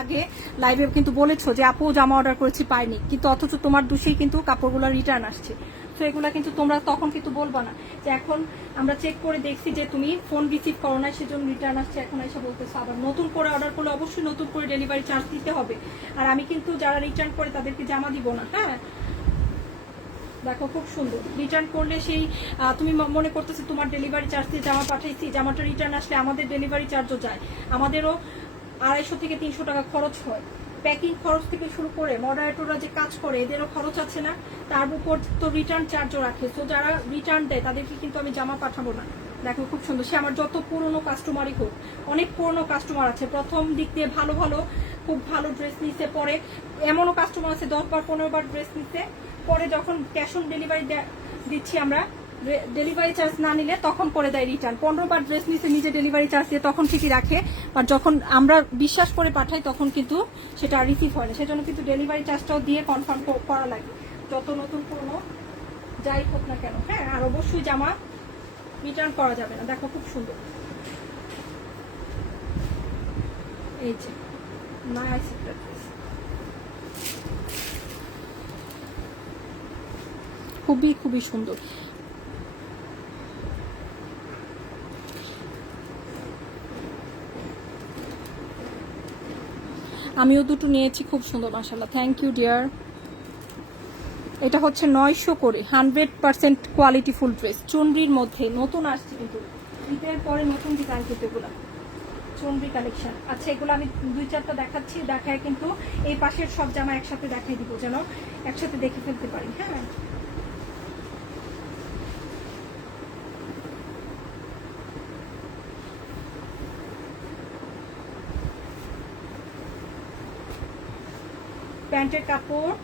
আগে লাইভে কিন্তু বলেছো যে আপু জামা অর্ডার করেছি পাইনি, কিন্তু অথচ তোমার দোষেই কিন্তু কাপড়গুলো রিটার্ন আসছে। তো এগুলা কিন্তু তোমরা তখন কিন্তু বলবা না যে এখন আমরা চেক করে দেখছি যে তুমি ফোন রিসিভ করো না সেজন্য রিটার্ন আসছে, এখন এসে বলতেছো। আবার নতুন করে অর্ডার করলে অবশ্যই নতুন করে ডেলিভারি চার্জ দিতে হবে, আর আমি কিন্তু যারা রিটার্ন করে তাদেরকে জামা দিব না। হ্যাঁ, দেখো খুব সুন্দর, রিটার্ন করলে সেই তুমি মনে করতেছো তোমার ডেলিভারি চার্জ দিয়ে জামা পাঠাইছি, জামাটা রিটার্ন আসলে আমাদের ডেলিভারি চার্জও যায়, আমাদেরও 250 থেকে 300 টাকা খরচ হয়, প্যাকিং খরচ থেকে শুরু করে মডারেটররা যে কাজ করে এদেরও খরচ আছে না, তার উপর তো রিটার্ন চার্জও রাখে। তো যারা রিটার্ন দেয় তাদেরকে কিন্তু আমি জামা পাঠাবো না। দেখো খুব সুন্দর, সে আমার যত পুরনো কাস্টমারই হোক, অনেক পুরনো কাস্টমার আছে, প্রথম দিক দিয়ে ভালো ভালো খুব ভালো ড্রেস নিচ্ছে, পরে এমনও কাস্টমার আছে 10 বার 15 বার ড্রেস নিচ্ছে, পরে যখন ক্যাশ অন ডেলিভারি দিচ্ছি আমরা, ডেলিভারি চার্জ না নিলে তখন করে দেয় রিটার্ন। 15 বার ড্রেস নিচ্ছে নিজে ডেলিভারি চার্জ দিয়ে, তখন ঠিকই রাখে, আর যখন আমরা বিশ্বাস করে পাঠাই তখন কিন্তু সেটা রিসিভ হয় না। সেজন্য কিন্তু ডেলিভারি চার্জটাও দিয়ে কনফার্ম করা লাগে, যত নতুন পুরনো যাই হোক না কেন। হ্যাঁ, আর অবশ্যই জামা রিটার্ন করা যাবে না। দেখো খুব সুন্দর, এই যে নাইস একটা ড্রেস, খুবই খুবই সুন্দর। আমিও দুটো নিয়েছি, খুব সুন্দর মাশাআল্লাহ, থ্যাংক ইউ ডিয়ার। এটা হচ্ছে 900 করে, 100% কোয়ালিটি ফুল ড্রেস, চুনরির মধ্যে নতুন আসছে, কিন্তু ঈদের পরে নতুন ডিজাইন কিন্তু এগুলো চুনরি কালেকশন। আচ্ছা, এগুলো আমি 2-4টা দেখাচ্ছি, দেখায় কিন্তু এই পাশের সব জামা একসাথে দেখাই দিব যেন একসাথে দেখে ফেলতে পারি। হ্যাঁ, প্যান্টের কাপড়,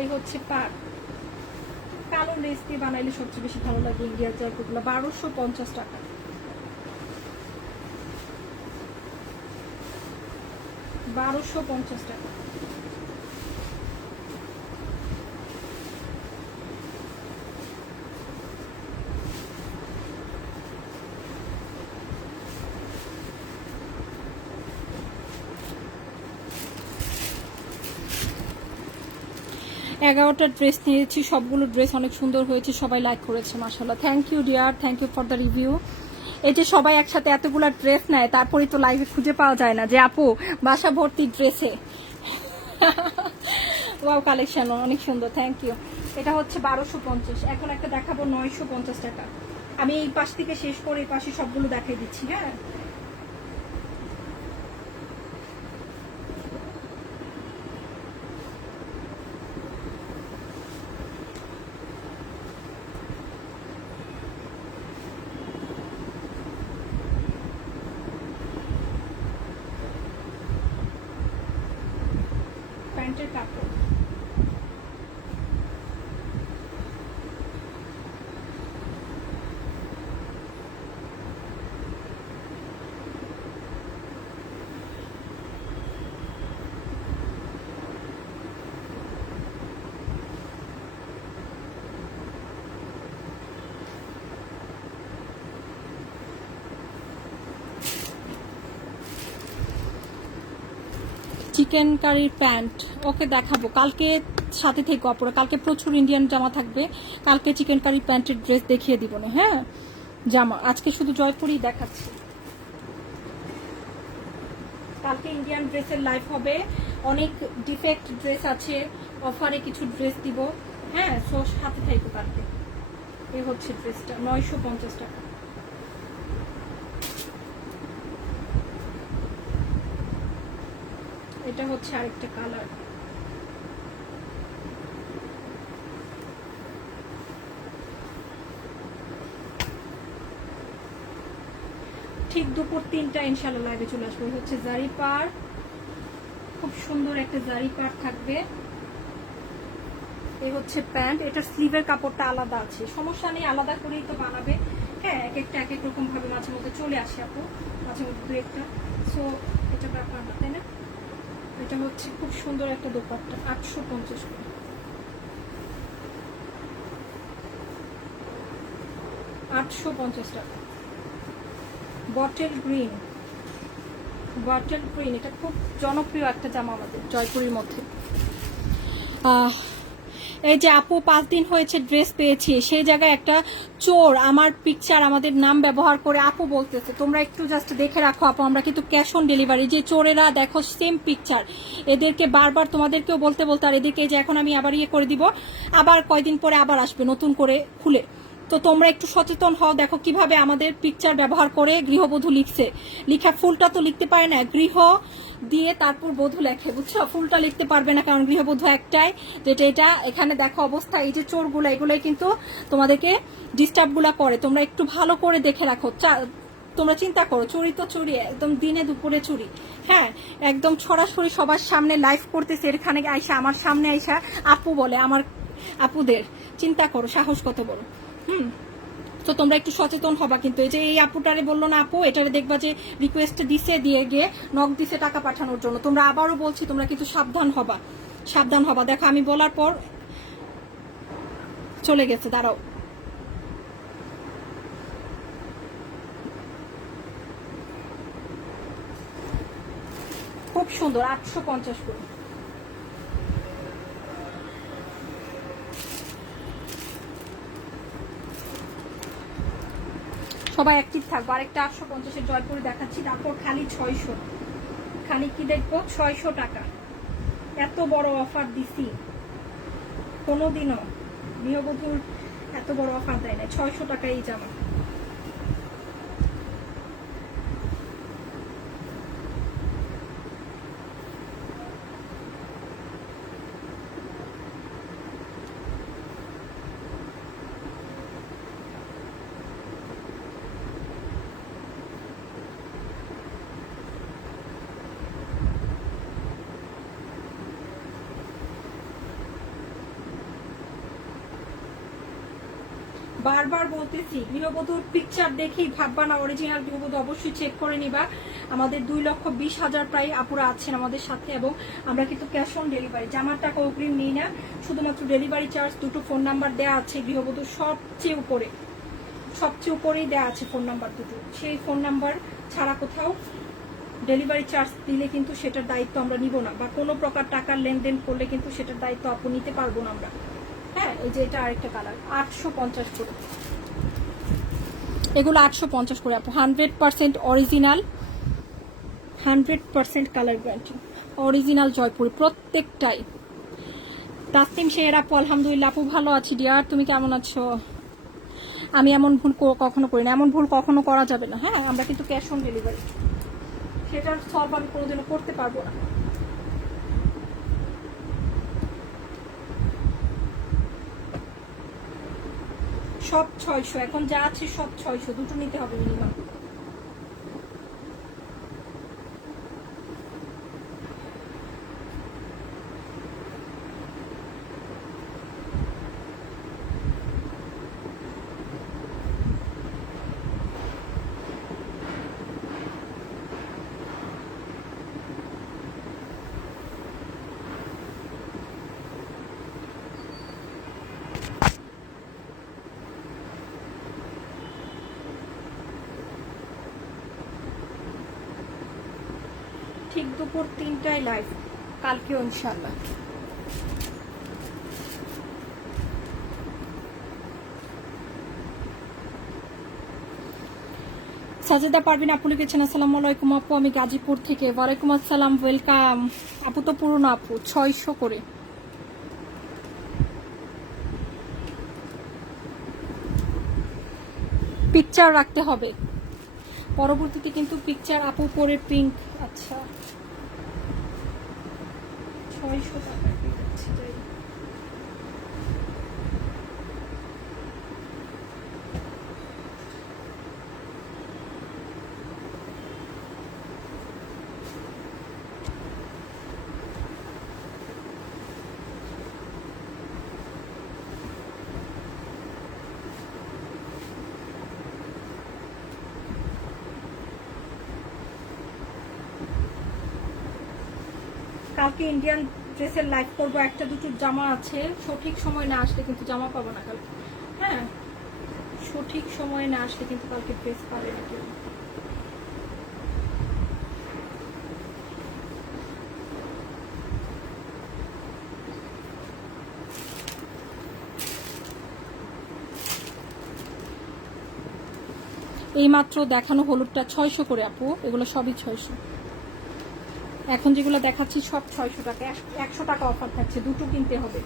এই হচ্ছে পাড়, কালো লেস দিয়ে বানাইলে সবচেয়ে বেশি ভালো লাগে ইন্ডিয়ার জয়পুরগুলো। 1250 টাকা, 1250 টাকা। 11টা ড্রেস নিয়েছি, সবগুলো ড্রেস অনেক সুন্দর হয়েছে, সবাই লাইক করেছে মাশাআল্লাহ। Thank you dear, thank you for the review. এই যে সবাই একসাথে এতগুলো ড্রেস নেয়, তারপরে তো লাইভে খুঁজে পাওয়া যায় না যে আপু বাসা ভর্তি ড্রেসে। ওয়াও, কালেকশন অনেক সুন্দর, থ্যাংক ইউ। এটা হচ্ছে 1250। এখন একটা দেখাবো 950 টাকা। আমি এই পাশ থেকে শেষ করে এই পাশে সবগুলো দেখাই দিচ্ছি। হ্যাঁ, প্যান্টের কাপড়, চিকেন কারির প্যান্ট। ওকে দেখাবো কালকে, সাথে থেকে অপরা কালকে প্রচুর ইন্ডিয়ান জামা থাকবে, কালকে চিকেন কারি প্যান্টের ড্রেস দেখিয়ে দিব না। হ্যাঁ, জামা আজকে শুধু জয়পুরই দেখাচ্ছি, কালকে ইন্ডিয়ান ড্রেসের লাইভ হবে। অনেক ডিফেক্ট ড্রেস আছে, অফারে কিছু ড্রেস দিব। হ্যাঁ, সো সাথে থাকবো কালকে। এই হচ্ছে ড্রেসটা 950 টাকা। এটা হচ্ছে আরেকটা কালার, ঠিক দুপুর 3টা ইনশাআল্লাহ লাইভে চলে আসবে। হচ্ছে জারি পার, খুব সুন্দর একটা জারি পার থাকবে। এই হচ্ছে প্যান্ট, এটা স্লিভের কাপড়টা আলাদা আছে, সমস্যা নেই, আলাদা করেই তো বানাবে। হ্যাঁ, এক একটা এক এক রকম ভাবে মাঝে মধ্যে চলে আসে আপু, মাঝে মধ্যে দু একটা। সো এটা ব্যাপার না, তাই না? এটা হচ্ছে খুব সুন্দর একটা দোপাট্টা, 850 করে। 850 টাকা। বটল গ্রিন, বটল গ্রিন, এটা খুব জনপ্রিয় একটা জামা আমাদের জয়পুরের মধ্যে। এই যে আপু 5 দিন হয়েছে ড্রেস পেয়েছি, সেই জায়গায় একটা চোর আমার পিকচার আমাদের নাম ব্যবহার করে আপু বলতেছে, তোমরা একটু জাস্ট দেখে রাখো আপু, আমরা কিন্তু ক্যাশ অন ডেলিভারি। যে চোরেরা দেখো সেম পিকচার, এদেরকে বারবার তোমাদেরকেও বলতে বলতে, আর এদেরকে যে এখন আমি আবার ইয়ে করে দিব, আবার কয়দিন পরে আবার আসবে নতুন করে খুলে। তো তোমরা একটু সচেতন হও, দেখো কিভাবে আমাদের পিকচার ব্যবহার করে গৃহবধূ লিখছে। লিখা ফুলটা তো লিখতে পারে না, গৃহ দিয়ে তারপর বধূ লেখে, বুঝছো? ফুলটা লিখতে পারবে না, কারণ গৃহবধূ একটাই। যেটা এটা এখানে দেখো অবস্থা, এই যে চোরগুলো, এগুলোই কিন্তু তোমাদেরকে ডিস্টার্বগুলা করে। তোমরা একটু ভালো করে দেখে রাখো। তোমরা চিন্তা করো, চুরি তো চুরি, একদম দিনে দুপুরে চুরি। হ্যাঁ, একদম সরাসরি সবার সামনে লাইভ করতেছে, এখানে আইসা আমার সামনে আইসা আপু বলে। আমার আপুদের চিন্তা করো, সাহস কত বড়। তো তোমরা একটু সচেতন হবা কিন্তু। এই যে এই আপুটারে বললো না আপু, এটারে দেখবা যে রিকোয়েস্ট দিছে, দিয়ে গিয়ে নক দিছে টাকা পাঠানোর জন্য। তোমরা আবারও বলছি, তোমরা কিন্তু সাবধান হবা, সাবধান হবা। দেখো আমি বলার পর চলে গেছে, দাঁড়াও। খুব সুন্দর, 850 করে। সবাই অ্যাক্টিভ থাকবো। আরেকটা 850-এর জয়পুরে দেখাচ্ছি, তারপর খালি 600। খালি কি দেখবো, 600 টাকা। এত বড় অফার দিছি কোনোদিনও, গৃহবধূর এত বড় অফার দেয় না। 600 টাকা এই জামা। বারবার বলতেছি, গৃহবধূর পিকচার দেখেই ভাববা না অরিজিনাল গৃহবধূ, অবশ্যই চেক করে নিবা। আমাদের 2,20,000 প্রায় আপুরা আছেন আমাদের সাথে, এবং আমরা কিন্তু ক্যাশ অন ডেলিভারি, জামার টাকা অগ্রিম নিই না, শুধুমাত্র ডেলিভারি চার্জ। দুটো ফোন নাম্বার দেওয়া আছে গৃহবধূর সবচেয়ে উপরে, সবচেয়ে উপরেই দেওয়া আছে ফোন নাম্বার দুটো। সেই ফোন নাম্বার ছাড়া কোথাও ডেলিভারি চার্জ দিলে কিন্তু সেটার দায়িত্ব আমরা নিব না, বা কোনো প্রকার টাকার লেনদেন করলে কিন্তু সেটার দায়িত্ব আপু নিতে পারবো না আমরা। হ্যাঁ, এই যে এটা আরেকটা কালার 850 করে, এগুলো 850 করে আপু। 100% original, 100% colour guarantee, original Jaipuri প্রত্যেকটাই। তাসনিম শের আপু আলহামদুলিল্লাহ আপু ভালো আছি ডিয়ার, তুমি কেমন আছো? আমি এমন ভুল কখনো করি না, এমন ভুল কখনো করা যাবে না। হ্যাঁ, আমরা কিন্তু ক্যাশ অন ডেলিভারি, সেটার সলভ আমি কোনোদিনও করতে পারবো না। সব 600 এখন যা আছে সব 600, দুটো নিতে হবে মিনিমাম। ঠিক দুপুর 3টায় লাইভ, কালকেও ইনশাল্লাহ। সাজেদা পারবিন আপু লিখেছেন আসসালামু আলাইকুম আপু, আমি গাজীপুর থেকে। ওয়ালাইকুম আসসালাম, ওয়েলকাম আপু। তো পুরনো আপু 600 করে। পিকচার রাখতে হবে পরবর্তীতে কিন্তু, পিকচার আপু পরে পিঙ্ক। আচ্ছা 600 টাকা পেয়ে যাচ্ছি, যাই। কালকে ইন্ডিয়ান ড্রেসের লাইভ করবো, একটা দুটো জামা আছে, সঠিক সময় না আসলে কিন্তু জামা পাবো না কালকে। হ্যাঁ, সঠিক সময় না আসলে কিন্তু কালকে ড্রেস পাবে না কেউ। এই মাত্র দেখানো হলুদটা 600 করে আপু, এগুলো সবই 600। এখন যেগুলো দেখাচ্ছি সব 600 টাকা, 100 টাকা অফার থাকছে, দুটো কিনতে হবে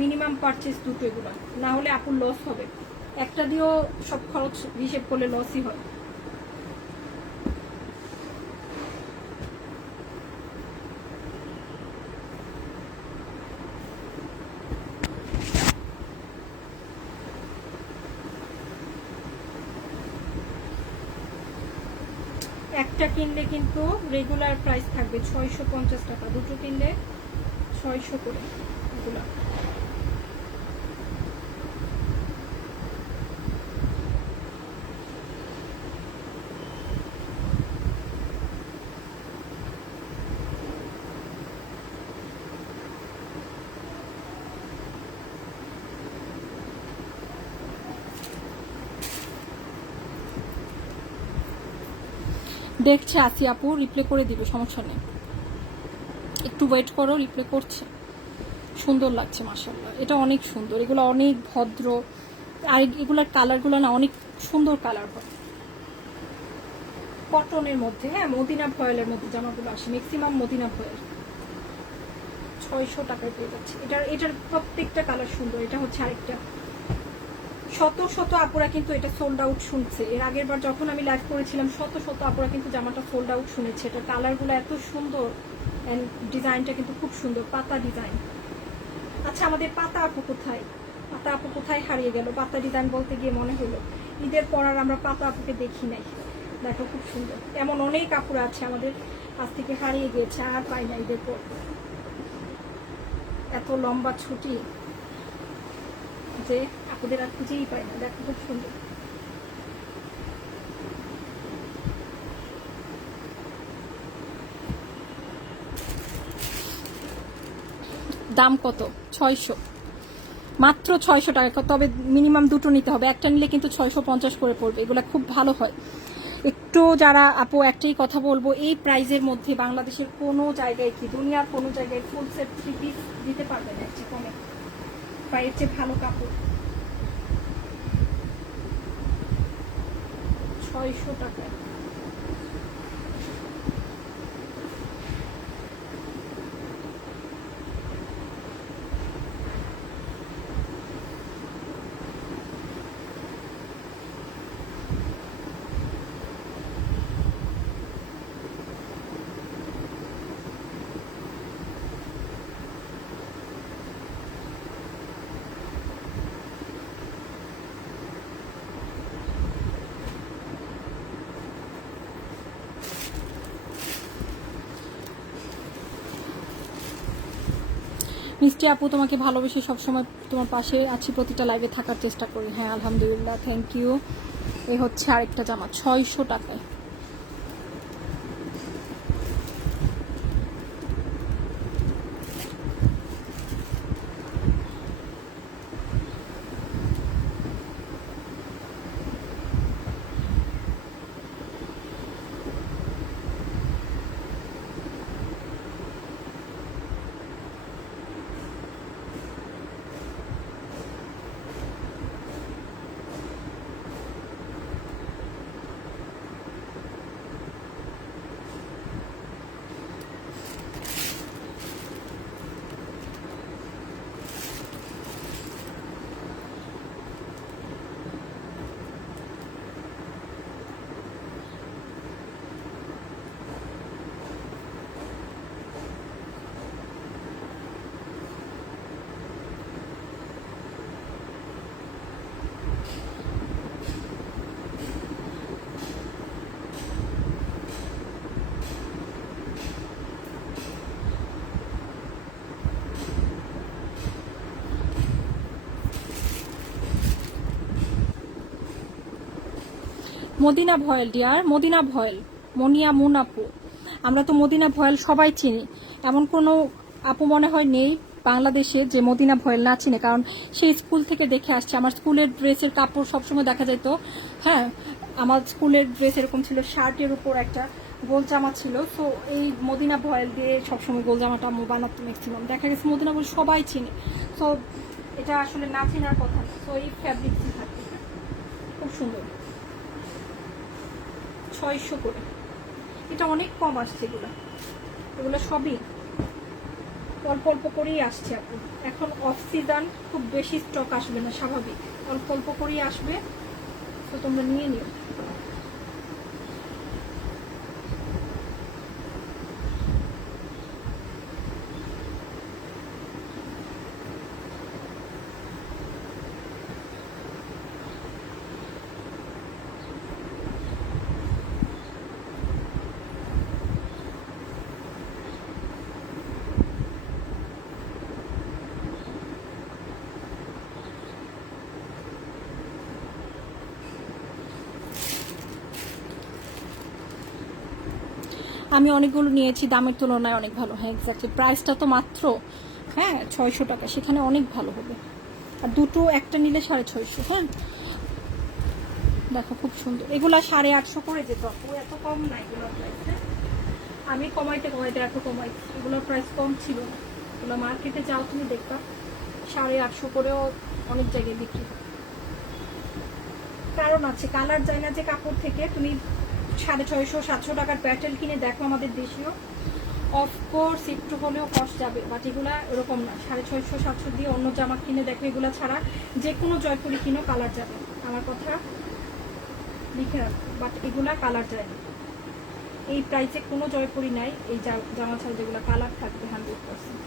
মিনিমাম পারচেস, দুটো। এগুলো না হলে আপুর লস হবে, একটা দিয়েও সব খরচ হিসেব করলে লসই হয়। একটা কিনলে কিন্তু রেগুলার প্রাইস থাকবে 650 টাকা, দুটো কিনলে 600 করে এগুলো। দেখছে আসি আপু, রিপ্লে করে দিবে, সমস্যা নেই, একটু ওয়েট করো, রিপ্লে করছে। সুন্দর লাগছে মাশাআল্লাহ, এটা অনেক সুন্দর, এগুলো অনেক ভদ্র, আর এগুলোর কালারগুলো না অনেক সুন্দর কালার হয়, কটনের মধ্যে। হ্যাঁ, মদিনা ফয়েলের মধ্যে জামাগুলো আসে, ম্যাক্সিমাম মদিনা ফয়েল। 600 টাকায় পেয়ে যাচ্ছে। এটার প্রত্যেকটা কালার সুন্দর। এটা হচ্ছে আরেকটা, শত শত আপুরা কিন্তু এটা সোল্ড আউট শুনছে। এর আগের বার যখন আমি লাইভ করেছিলাম শত শত আপুরা কিন্তু জামাটা সোল্ড আউট শুনেছে। এটা কালারগুলো এত সুন্দর, এন্ড ডিজাইনটা কিন্তু খুব সুন্দর, পাতা ডিজাইন। আচ্ছা, আমাদের পাতা আপু কোথায়? পাতা আপু কোথায় হারিয়ে গেল? পাতা ডিজাইন বলতে গিয়ে মনে হলো ঈদের পর আর আমরা পাতা আপুকে দেখি নাই। দেখো খুব সুন্দর, এমন অনেক আপুরা আছে আমাদের কাছ থেকে হারিয়ে গিয়েছে, আর পাই না ঈদের পর। এত লম্বা ছুটি যে আপুদের আর খুঁজেই পাই না। দেখো খুব সুন্দর। দাম কত? 600, মাত্র 600 টাকা। তবে মিনিমাম দুটো নিতে হবে, একটা নিলে কিন্তু 650 করে পড়বে। এগুলো খুব ভালো হয়, একটু যারা আপু একটাই কথা বলবো, এই প্রাইজের মধ্যে বাংলাদেশের কোনো জায়গায় কি দুনিয়ার কোনো জায়গায় ফুল সেট 3 পিস দিতে পারবে না একটু কমে, বা এর চেয়ে ভালো কাপড়। 600 টাকায়। মিষ্টি আপু, তোমাকে ভালোবেসে সবসময় তোমার পাশে আছি, প্রতিটা লাইভে থাকার চেষ্টা করি। হ্যাঁ আলহামদুলিল্লাহ, থ্যাংক ইউ। এই হচ্ছে আরেকটা জামা 600 টাকায়। মদিনা ভয়েল ডিয়ার, মদিনা ভয়েল, মনিয়া মুন আপু, আমরা তো মদিনা ভয়েল সবাই চিনি, এমন কোনো আপু মনে হয় নেই বাংলাদেশে যে মদিনা ভয়েল না চিনে, কারণ সেই স্কুল থেকে দেখে আসছে। আমার স্কুলের ড্রেসের কাপড় সবসময় দেখা যেত, হ্যাঁ আমার স্কুলের ড্রেস এরকম ছিল, শার্টের উপর একটা গোল জামা ছিল, তো এই মদিনা ভয়েল দিয়ে সবসময় গোল জামাটা আমি বানাতো ম্যাক্সিমাম, দেখা গেছে মদিনা ভয়েল সবাই চিনে। তো এটা আসলে না চেনার কথা না, তো এই ফ্যাব্রিক্সই থাকে, খুব সুন্দর। 600 করে, এটা অনেক কম আসছে। এগুলো সবই অল্প অল্প করেই আসছে আপু, এখন অফ সিজন, খুব বেশি স্টক আসবে না, স্বাভাবিক অল্প অল্প করেই আসবে, তো তোমরা নিয়ে নিও। আমি অনেকগুলো নিয়েছি, দামের তুলনায় অনেক ভালো। হ্যাঁ এক্স্যাক্টলি, প্রাইসটা তো মাত্র 600 টাকা, সেখানে অনেক ভালো হবে। আর দুটো একটা নিলে 650। হ্যাঁ দেখো খুব সুন্দর, এগুলা 850 করে যেত আপু, এত কম না এগুলোর প্রাইস। হ্যাঁ আমি কমাইতে এত কমাইছি, এগুলোর প্রাইস কম ছিল না। এগুলো মার্কেটে যাও তুমি দেখবা 850 করেও অনেক জায়গায় বিক্রি হয়। কারণ আছে, কালার যায় না যে কাপড় থেকে, তুমি 650-700 টাকার প্যাটেল কিনে দেখো আমাদের দেশীয়, অফকোর্স একটু হলেও কষ্ট যাবে, বাট এগুলা এরকম না। 650-700 দিয়ে অন্য জামা কিনে দেখো, এগুলা ছাড়া যে কোনো জয়পুরি কিনো কালার যাবে, আমার কথা লিখে রাখো, বাট এগুলা কালার যায় না। এই প্রাইসে কোনো জয়পুরি নাই এই জামা ছাড়া যেগুলো কালার থাকবে 100%।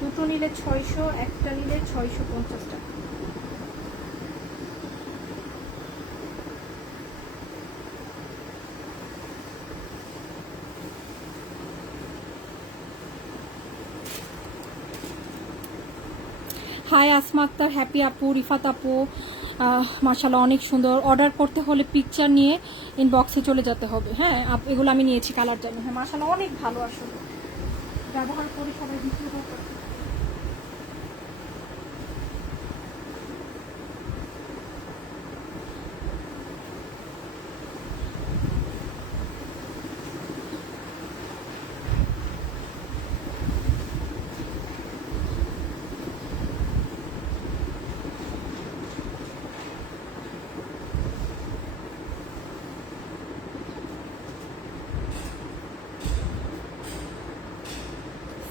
দুটো নিলে 600, একটা নিলে 650 টাকা। হাই আসমা আক্তার, হ্যাপি আপু, রিফাত আপু, মাশাআল্লাহ অনেক সুন্দর। অর্ডার করতে হলে পিকচার নিয়ে ইনবক্সে চলে যেতে হবে। হ্যাঁ এগুলো আমি নিয়েছি কালার জানি। হ্যাঁ মাশাআল্লাহ অনেক ভালো, আসলে ব্যবহার করে সবাই বিক্রি করতে।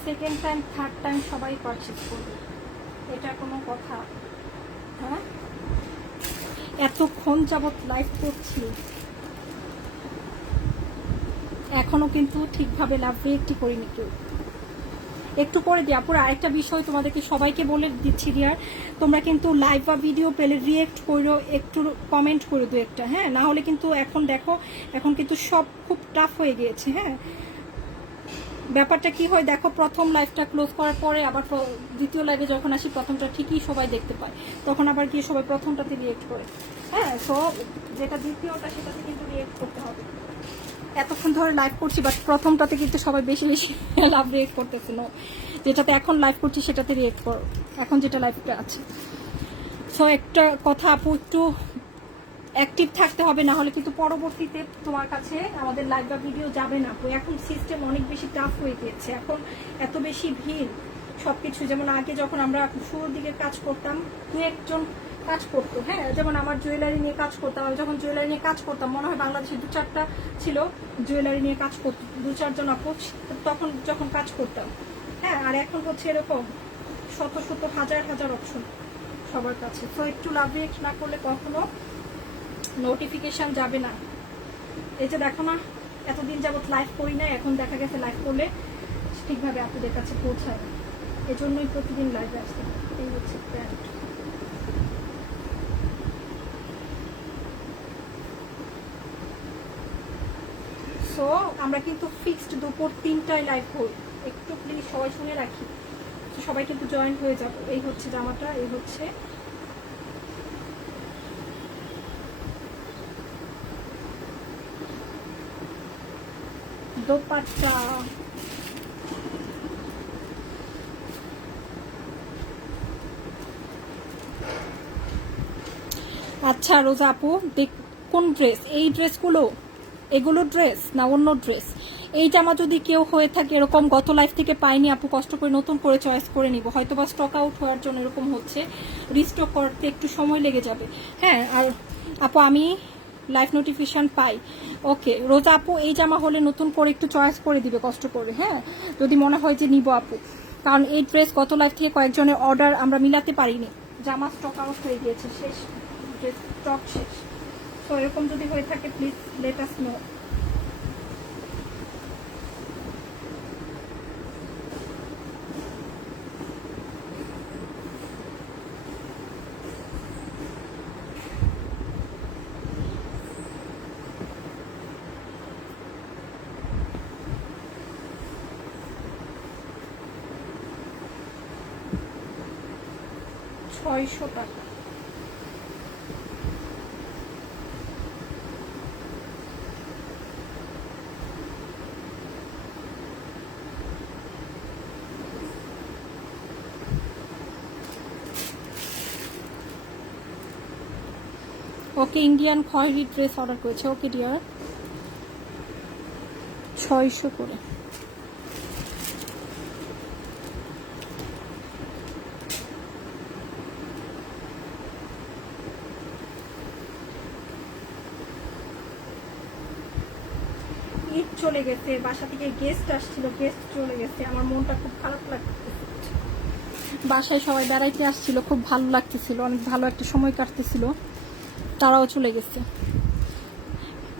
সেকেন্ড টাইম থার্ড টাইম সবাই পারচেজ করবে, এটা কোনো কথা? হ্যাঁ, এতক্ষণ যাবৎ লাইভ করছি, এখনো কিন্তু ঠিকভাবে লাভ রিয়েক্টই করিনি কেউ। একটু করে দিই আপুর। আরেকটা বিষয় তোমাদেরকে সবাইকে বলে দিচ্ছি ডিয়ার, তোমরা কিন্তু লাইভ বা ভিডিও পেলে রিয়েক্ট করো, একটু কমেন্ট করে দো একটা, হ্যাঁ, না হলে কিন্তু এখন দেখো এখন কিন্তু সব খুব টাফ হয়ে গিয়েছে। হ্যাঁ, ব্যাপারটা কি হয় দেখো, প্রথম লাইভটা ক্লোজ করার পরে আবার দ্বিতীয় লাইভে যখন আসি প্রথমটা ঠিকই সবাই দেখতে পায়, তখন আবার গিয়ে সবাই প্রথমটাতে রিয়েক্ট করে। হ্যাঁ, সো যেটা দ্বিতীয়টা সেটাতে কিন্তু রিয়েক্ট করতে হবে। এতক্ষণ ধরে লাইভ করছি বাট প্রথমটাতে কিন্তু সবাই বেশি বেশি লাভ রিয়েক্ট করতেছে না, যেটাতে এখন লাইভ করছি সেটাতে রিয়েক্ট করো, এখন যেটা লাইভটা আছে। সো একটা কথা আপু, একটু অ্যাক্টিভ থাকতে হবে, না হলে কিন্তু পরবর্তীতে তোমার কাছে আমাদের লাইভ বা ভিডিও যাবে না। এখন সিস্টেম অনেক বেশি টাফ হয়ে গিয়েছে, এখন এত বেশি ভিড় সবকিছু। যেমন আগে যখন আমরা শুরুর দিকে কাজ করতাম, দু একজন কাজ করতো, হ্যাঁ, যেমন আমার জুয়েলারি নিয়ে কাজ করতাম, আমি যখন জুয়েলারি নিয়ে কাজ করতাম মনে হয় বাংলাদেশে 2-4টা ছিল জুয়েলারি নিয়ে কাজ করতো, 2-4 জন আপু তখন যখন কাজ করতাম। হ্যাঁ, আর এখন হচ্ছে এরকম শত শত হাজার হাজার অপশন সবার কাছে। তো একটু লাভ রিয়েক্ট না করলে কখনো নোটিফিকেশন যাবে না। এই যে দেখো না, এতদিন যাবত লাইভ করি না, এখন দেখা গেছে লাইভ করলে ঠিকভাবে আপনাদের কাছে পৌঁছায়, এজন্যই প্রতিদিন লাইভে আসতে। এই হচ্ছে প্যান্ট। সো আমরা কিন্তু ফিক্সড দুপুর 3টায় লাইভ করি, একটু প্লিজ সবাই শুনে রাখি, সবাই কিন্তু জয়েন হয়ে যাবো। এই হচ্ছে জামাটা, এই হচ্ছে দোপাট্টা। আচ্ছা রোজা আপু, কোন ড্রেস? এই ড্রেসগুলো, এগুলো ড্রেস না অন্য ড্রেস? এই জামা যদি কেউ হয়ে থাকে এরকম, গত লাইফ থেকে পাইনি আপু, কষ্ট করে নতুন করে চয়েস করে নিব, হয়তো বা স্টক আউট হওয়ার জন্য এরকম হচ্ছে, রিস্টক করতে একটু সময় লেগে যাবে। হ্যাঁ, আর আপু আমি লাইভ নোটিফিকেশন পাই। ওকে রোজা আপু, এই জামা হলে নতুন করে একটু চয়েস করে দিবে কষ্ট করে, হ্যাঁ, যদি মনে হয় যে নিব আপু, কারণ এই ড্রেস গত লাইফ থেকে কয়েকজনের অর্ডার আমরা মিলাতে পারিনি, জামা স্টক আউট হয়ে গিয়েছে, শেষ, স্টক শেষ। তো এরকম যদি হয়ে থাকে প্লিজ লেট আস নো। টাকা। ওকে, ইন্ডিয়ান খয়েরি ড্রেস অর্ডার করেছে। ওকে ডিয়ার, 600 করে। ঈদ চলে গেছে, বাসা থেকে গেস্ট আসছিল, গেস্ট চলে গেছে, আমার মনটা খুব খারাপ লাগতেছে। বাসায় সবাই বেড়াইতে আসছিল, খুব ভালো লাগতেছিল, অনেক ভালো একটা সময় কাটতেছিল, তারাও চলে গেছে।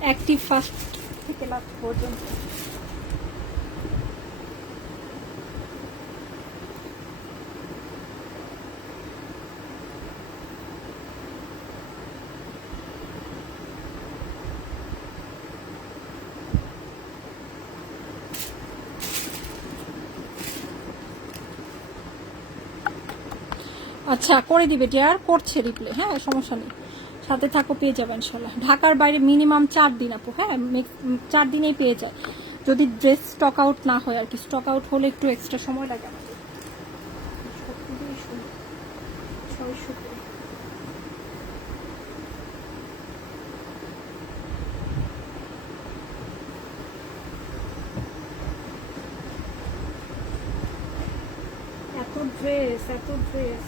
অ্যাক্টিভ ফার্স্ট থেকে লাস্ট পর্যন্ত। আচ্ছা করে দিবে ডিয়ার, করছে রিপ্লে, হ্যাঁ সমস্যা নেই, সাথে থাকো, পেয়ে যাবে ইনশাল্লাহ। ঢাকার বাইরে মিনিমাম 4 দিন আপু, হ্যাঁ 4 দিনেই পেয়ে যায়, যদি ড্রেস স্টক আউট না হয় আর কি, স্টক আউট হলে একটু এক্সট্রা সময় লাগে আমাদের। 600 করে। এত ড্রেস, এত ড্রেস।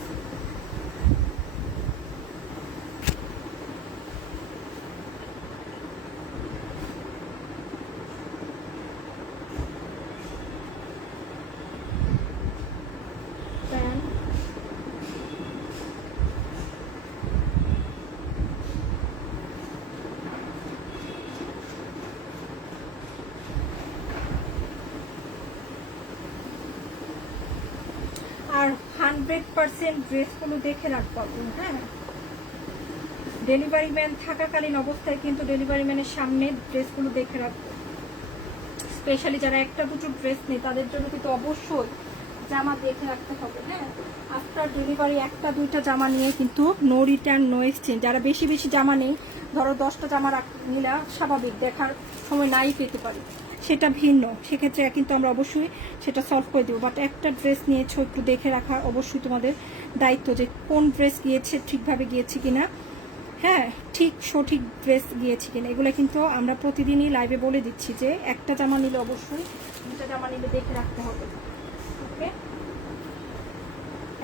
আর 100% ড্রেসগুলো দেখে রাখবো। হ্যাঁ, ডেলিভারি ম্যান থাকাকালীন অবস্থায় কিন্তু ডেলিভারি ম্যানের সামনে ড্রেসগুলো দেখে রাখবো। স্পেশালি যারা একটা দুটো ড্রেস নেই তাদের জন্য কিন্তু অবশ্যই জামা দেখে রাখতে হবে। হ্যাঁ, আফটার ডেলিভারি একটা দুইটা জামা নিয়ে কিন্তু নো রিটার্ন নো এক্সচেঞ্জ। যারা বেশি বেশি জামা নেই, ধরো 10টা জামা নিলে স্বাভাবিক, দেখার সময় নাই পেতে পারি, সেটা ভিন্ন, সেক্ষেত্রে কিন্তু আমরা অবশ্যই সেটা সলভ করে দেবো। বাট একটা ড্রেস নিয়েছো একটু দেখে রাখা অবশ্যই তোমাদের দায়িত্ব, যে কোন ড্রেস গিয়েছে, ঠিকভাবে গিয়েছে কিনা, হ্যাঁ ঠিক সঠিক ড্রেস গিয়েছে কিনা। এগুলো কিন্তু আমরা প্রতিদিনই লাইভে বলে দিচ্ছি যে একটা জামা নিলে অবশ্যই দুটা জামা নিলে দেখে রাখতে হবে। ওকে,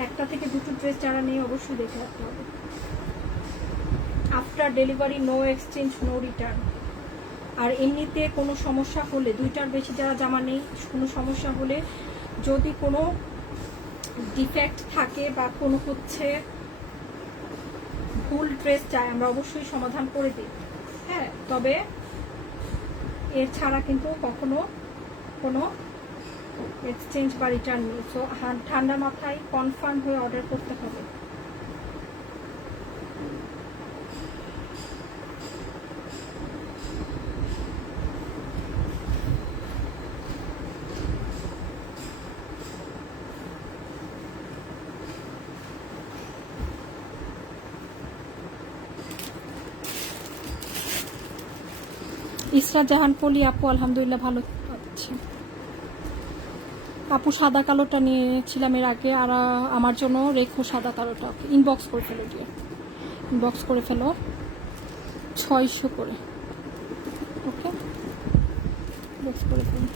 একটা থেকে দুটো ড্রেস যারা নিয়ে অবশ্যই দেখে রাখতে হবে। After delivery no exchange no return. আর এমনিতে কোনো সমস্যা হলে, দুইটার বেশি যারা জামা নেই, কোনো সমস্যা হলে, যদি কোনো ডিফেক্ট থাকে বা কোনো হচ্ছে ভুল ড্রেস চাই, আমরা অবশ্যই সমাধান করে দিই। হ্যাঁ, তবে এর ছাড়া কিন্তু কখনো কোনো এক্সচেঞ্জ বা রিটার্ন নেই। সো ঠান্ডা মাথায় কনফার্ম হয়ে অর্ডার করতে হবে। ইসরাত জাহান পলি আপু, আলহামদুলিল্লাহ ভালো আছি আপু। সাদা কালোটা নিয়েছিলাম এর আগে, আর আমার জন্য রেখো সাদা কালোটা। ইনবক্স করে ফেলো, দিয়ে ইনবক্স করে ফেলো, 600 করে। ওকে, ইনবক্স করে ফেলো।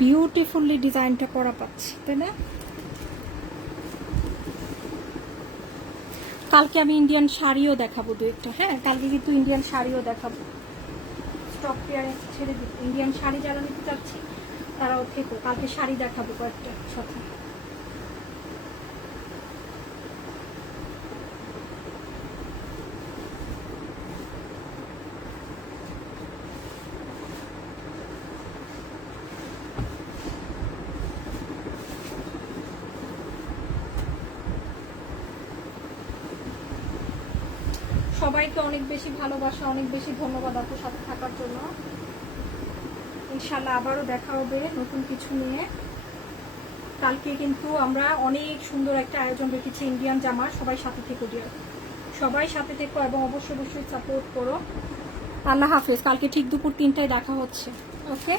বিউটিফুলি ডিজাইনটা করা পাচ্ছি, তাই না? কালকে আমি ইন্ডিয়ান শাড়িও দেখাবো দু একটা। হ্যাঁ, কালকে কিন্তু ইন্ডিয়ান শাড়িও দেখাবো। স্টক ক্লিয়ারেন্স ছেড়ে দিই, ইন্ডিয়ান শাড়ি যারা নিতে চাচ্ছি তারাও থেকো, কালকে শাড়ি দেখাবো কয়েকটা সাথে। সবাইকে অনেক বেশি ভালোবাসা, অনেক বেশি ধন্যবাদ আপনার সাথে থাকার জন্য। ইনশাল্লাহ আবারও দেখা হবে নতুন কিছু নিয়ে। কালকে কিন্তু আমরা অনেক সুন্দর একটা আয়োজন রেখেছি ইন্ডিয়ান জামার। সবাই সাথে থেকো ডিয়ার, সবাই সাথে থেকো এবং অবশ্যই অবশ্যই সাপোর্ট করো। আল্লাহ হাফেজ। কালকে ঠিক দুপুর 3টায় দেখা হচ্ছে। ওকে।